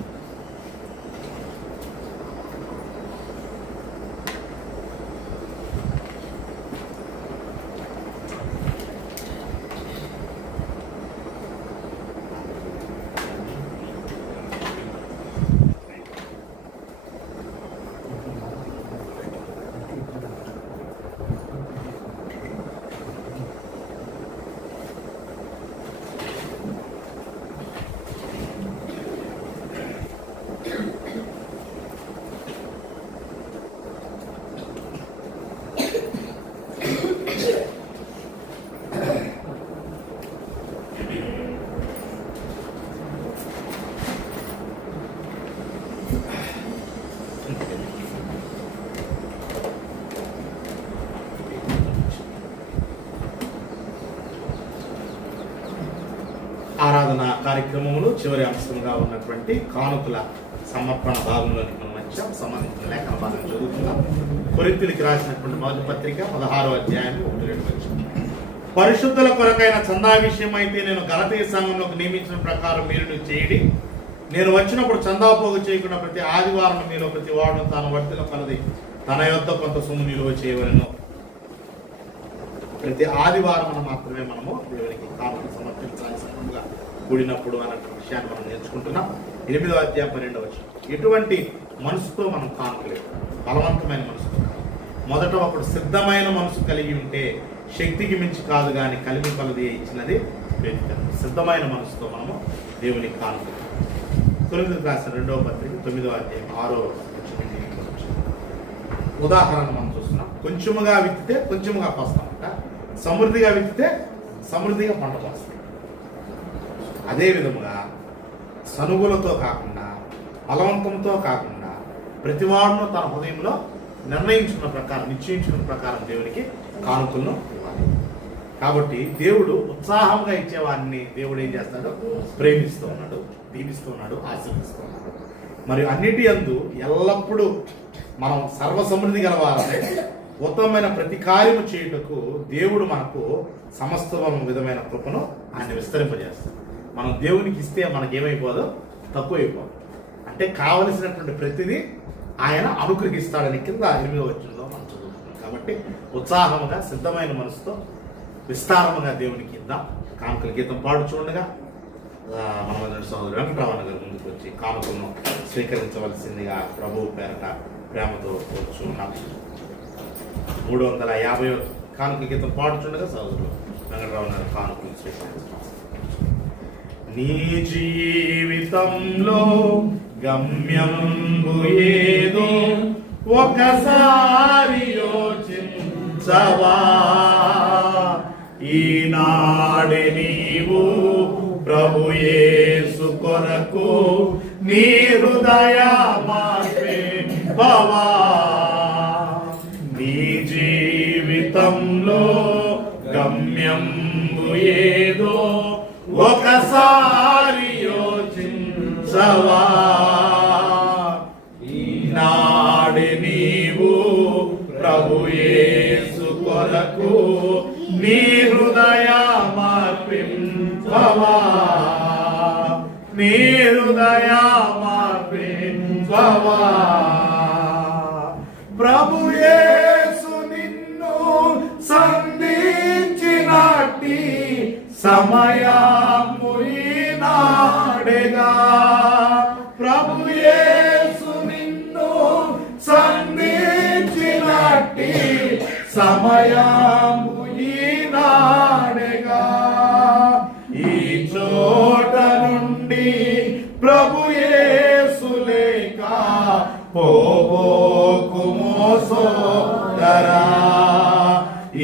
ఆరాధన కార్యక్రమంలో చివరి అంశంగా ఉన్నటువంటి కానుకల సమర్పణ భాగంలోకి మనం వచ్చాం. సంబంధించిన లేఖన భాగం చదువుతున్నాం. కొరింథీయులకు రాసినటువంటి మొదటి పత్రిక 16వ అధ్యాయం 1-2 వచనం. పరిశుద్ధుల కొరకైన చందా విషయం అయితే నేను గలతీయ సంఘంలోకి నియమించిన ప్రకారం మీరు చేయడి. నేను వచ్చినప్పుడు చందా పోగు చేయకుండా ప్రతి ఆదివారం మీలో ప్రతి వాడు తాను వర్తిన కొలది తన యొద్ద కొంత సొమ్ము నిలువ చేయవలెను. ప్రతి ఆదివారం మాత్రమే మనము దేవునికి కానుకలు సమర్పించాల్సి కూడినప్పుడు అన్న విషయాన్ని మనం నేర్చుకుంటున్నాం. 8వ అధ్యాయం 12వ వచనం. ఎటువంటి మనసుతో మనం కానుకలేదు, బలవంతమైన మనసుతో. మొదట ఒకడు సిద్ధమైన మనసు కలిగి ఉంటే శక్తికి మించి కాదు కానీ కలిగి కొలది ఇచ్చినది వ్యక్తం. సిద్ధమైన మనసుతో మనము దేవునికి కానుకలు. కొరింథీయులకు రాసిన 2వ పత్రిక 9వ అధ్యాయం 6వ వచనం. ఉదాహరణ మనం చూస్తున్నాం. కొంచెముగా విత్తితే కొంచెముగా కోస్తామంట, సమృద్ధిగా విత్తితే సమృద్ధిగా పంట కోస్తాం. అదే విధముగా సనుగులతో కాకుండా, బలవంతంతో కాకుండా, ప్రతివాడును తన హృదయంలో నిర్ణయించుకున్న ప్రకారం, నిశ్చయించుకున్న ప్రకారం దేవునికి కానుకలను ఇవ్వాలి. కాబట్టి దేవుడు ఉత్సాహంగా ఇచ్చేవాడిని దేవుడు ఏం చేస్తాడు? ప్రేమిస్తూ ఉన్నాడు, దీవిస్తూ ఉన్నాడు, ఆశీర్వదిస్తూ ఉన్నాడు. మరియు అన్నిటి యందు ఎల్లప్పుడూ మనం సర్వసమృద్ధి గలవారంటే ఉత్తమమైన ప్రతి కార్యము చేయుటకు దేవుడు మనకు సమస్త విధమైన కృపను ఆయన విస్తరింపజేస్తాడు. మనం దేవునికి ఇస్తే మనకేమైపోదో తక్కువైపోదు. అంటే కావలసినటువంటి ప్రతిదీ ఆయన అనుగ్రహిస్తాడని కింద 8వ వచనంలో మనం చదువుతున్నాం. కాబట్టి ఉత్సాహముగా, సిద్ధమైన మనసుతో విస్తారముగా దేవునికి ఇద్దాం. కానుకల గీతం పాడుచుండగా మన సోదరుడు వెంకటరామన్న గారు ముందుకు వచ్చి కానుకలను స్వీకరించవలసిందిగా ప్రభువు పేరట ప్రేమతో కూర్చున్నాం. 350 కానుక గీతం పాడుచుండగా సోదరుడు వెంకటరామన్న గారు కానుకలు స్వీకరించారు. నీ జీవితంలో గమ్యంబు ఏదో ఒకసారి యోచించవా. ఈనాడే నీవు ప్రభు యేసు కొరకు నీ హృదయ మార్పేవా. నీ జీవితంలో గమ్యంబు ఏదో ఒకసారి యోచించవా. ఈనాడే నీవు ప్రభు యేసు కొరకు నీ హృదయ మార్పించవా. నీ హృదయ మార్పించవా. ప్రభు యేసు నిన్ను సంధించినట్టి సమయము ఈనాడేగా. ప్రభు యేసు నిన్ను సంధించినట్టి సమయము ఈనాడేగా. ఈ చోట నుండి ప్రభు యేసు లేక పోబోకుమో సోదరా.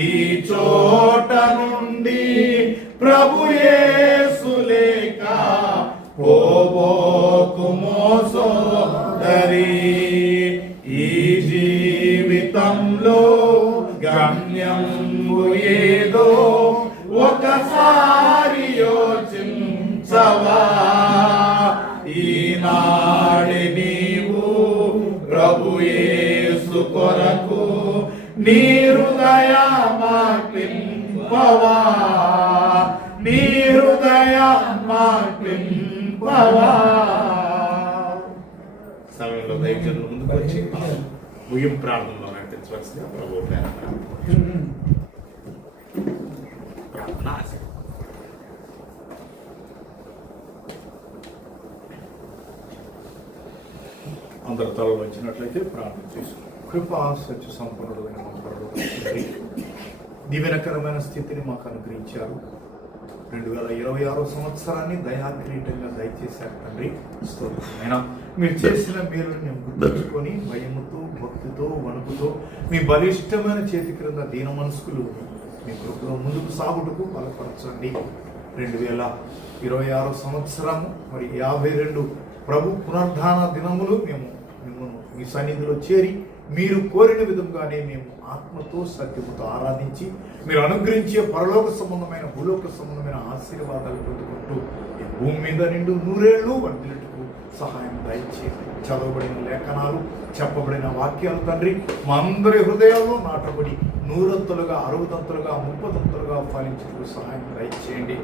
ఈ చోట నుండి ప్రభు యేసు లేక పోబోకుమో సోదరి. ఈ జీవితంలో గమ్యంబు ఏదో ఒకసారి యోచించవా. ఈనాడే నీవు ప్రభు యేసు కొరకు నీ హృదయ మార్పింపవా. మార్పింపవా నీ హృదయ మార్పింపవా. సమయంలో దైవజనులు ముందుకు వచ్చి ముగింపు ప్రార్థనలో నటించవలసిందిగా ప్రభువు పేర ప్రార్థన ఆశ. అందరు తలలు వచ్చినట్లయితే ప్రార్థన చేసుకుంటాం. కృపా సత్య సంపన్నుడైన మా పరలోక తండ్రి, దీవెనకరమైన స్థితిని మాకు అనుగ్రహించారు. 2026 సంవత్సరాన్ని దయాకిరీటంగా దయచేశారు తండ్రి. స్తోత్రమైన మీరు చేసిన మేలుని మేము గుర్తుంచుకొని భయముతో, భక్తితో, వణుకుతో మీ బలిష్టమైన చేతి క్రింద దీన మనస్కులు మీ కృపలో ముందుకు సాగుటకు బలపరచండి. 2026 సంవత్సరము మరి 52 ప్రభు పునరుద్ధాన దినములు మేము మిమ్మల్ని మీ సన్నిధిలో చేరి మీరు కోరిన విధంగానే మేము ఆత్మతో సత్యముతో ఆరాధించి మీరు అనుగ్రహించే పరలోక సంబంధమైన భూలోక సంబంధమైన ఆశీర్వాదాలు పొందుకుంటూ ఈ భూమి మీద నిండు నూరేళ్లు వర్ధిల్లుటకు సహాయం దయచేసి చదవబడిన లేఖనాలు చెప్పబడిన వాక్యాలు తండ్రి మా అందరి హృదయాల్లో నాటబడి 100ంతలుగా 60ంతలుగా 30ంతలుగా ఫలించేందుకు సహాయం దయచేయండి.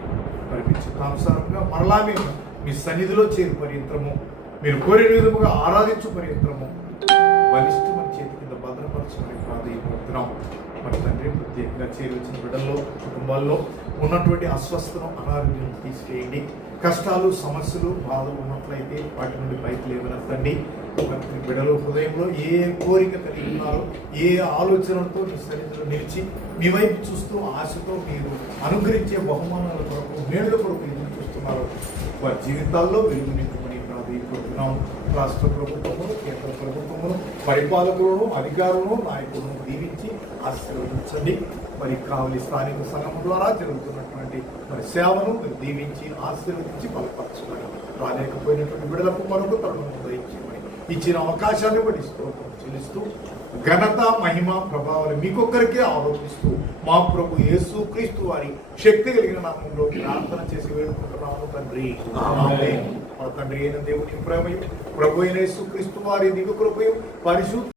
మరి మీ చిత్తానుసారంగా మరలా మేము మీ సన్నిధిలో చేరి పర్యంతరము మీరు కోరిన విధముగా ఆరాధించు పర్యంతరము బలిష్టమైన చేతి కింద భద్రపరచమని ప్రార్థిస్తున్నాం. మరి తండ్రి ప్రత్యేకంగా చేరి వచ్చిన బిడ్డల్లో కుటుంబాల్లో ఉన్నటువంటి అస్వస్థను అనారోగ్యం తీసివేయండి. కష్టాలు సమస్యలు బాధలు ఉన్నట్లయితే వాటి నుండి పైకి లేవనెత్తండి. బిడ్డలు హృదయంలో ఏ కోరిక కలిగి ఉన్నారో ఏ ఆలోచనలతో మీ సన్నిధిలో నిలిచి మీ వైపు చూస్తూ ఆశతో మీరు అనుగ్రహించే బహుమానాల కొరకు మేళ్ల కొరకు ఎదురు చూస్తున్నారో వారి జీవితాల్లో వెలుగు నింపుమని ప్రార్థిస్తున్నాం. రాష్ట్ర ప్రభుత్వమును, కేంద్ర ప్రభుత్వమును, పరిపాలకులను, అధికారులను, నాయకులను దీవించి ఆశీర్వదించండి. మరి కావలి స్థానిక సంఘం ద్వారా జరుగుతున్నటువంటి మరి సేవను మీరు దీవించి ఆశీర్వదించి బలపరచమని, రాలేకపోయినటువంటి బిడ్డలకు మరొక తరుణం దయచేయమని ఇచ్చిన అవకాశాన్ని బట్టి స్తోత్రం చెల్లిస్తూ ఘనత మహిమ ప్రభావాలు మీకొక్కరికే ఆరోపిస్తూ మా ప్రభు యేసు క్రీస్తు వారి శక్తి కలిగిన నామంలో ప్రార్థన చేసి వేడుకుంటున్నాము తండ్రి. ఆమేన్. మా తండ్రి అయిన దేవుని ప్రేమయు ప్రభు అయిన యేసు క్రీస్తు వారి దివ్య కృపయు పరిశుద్ధ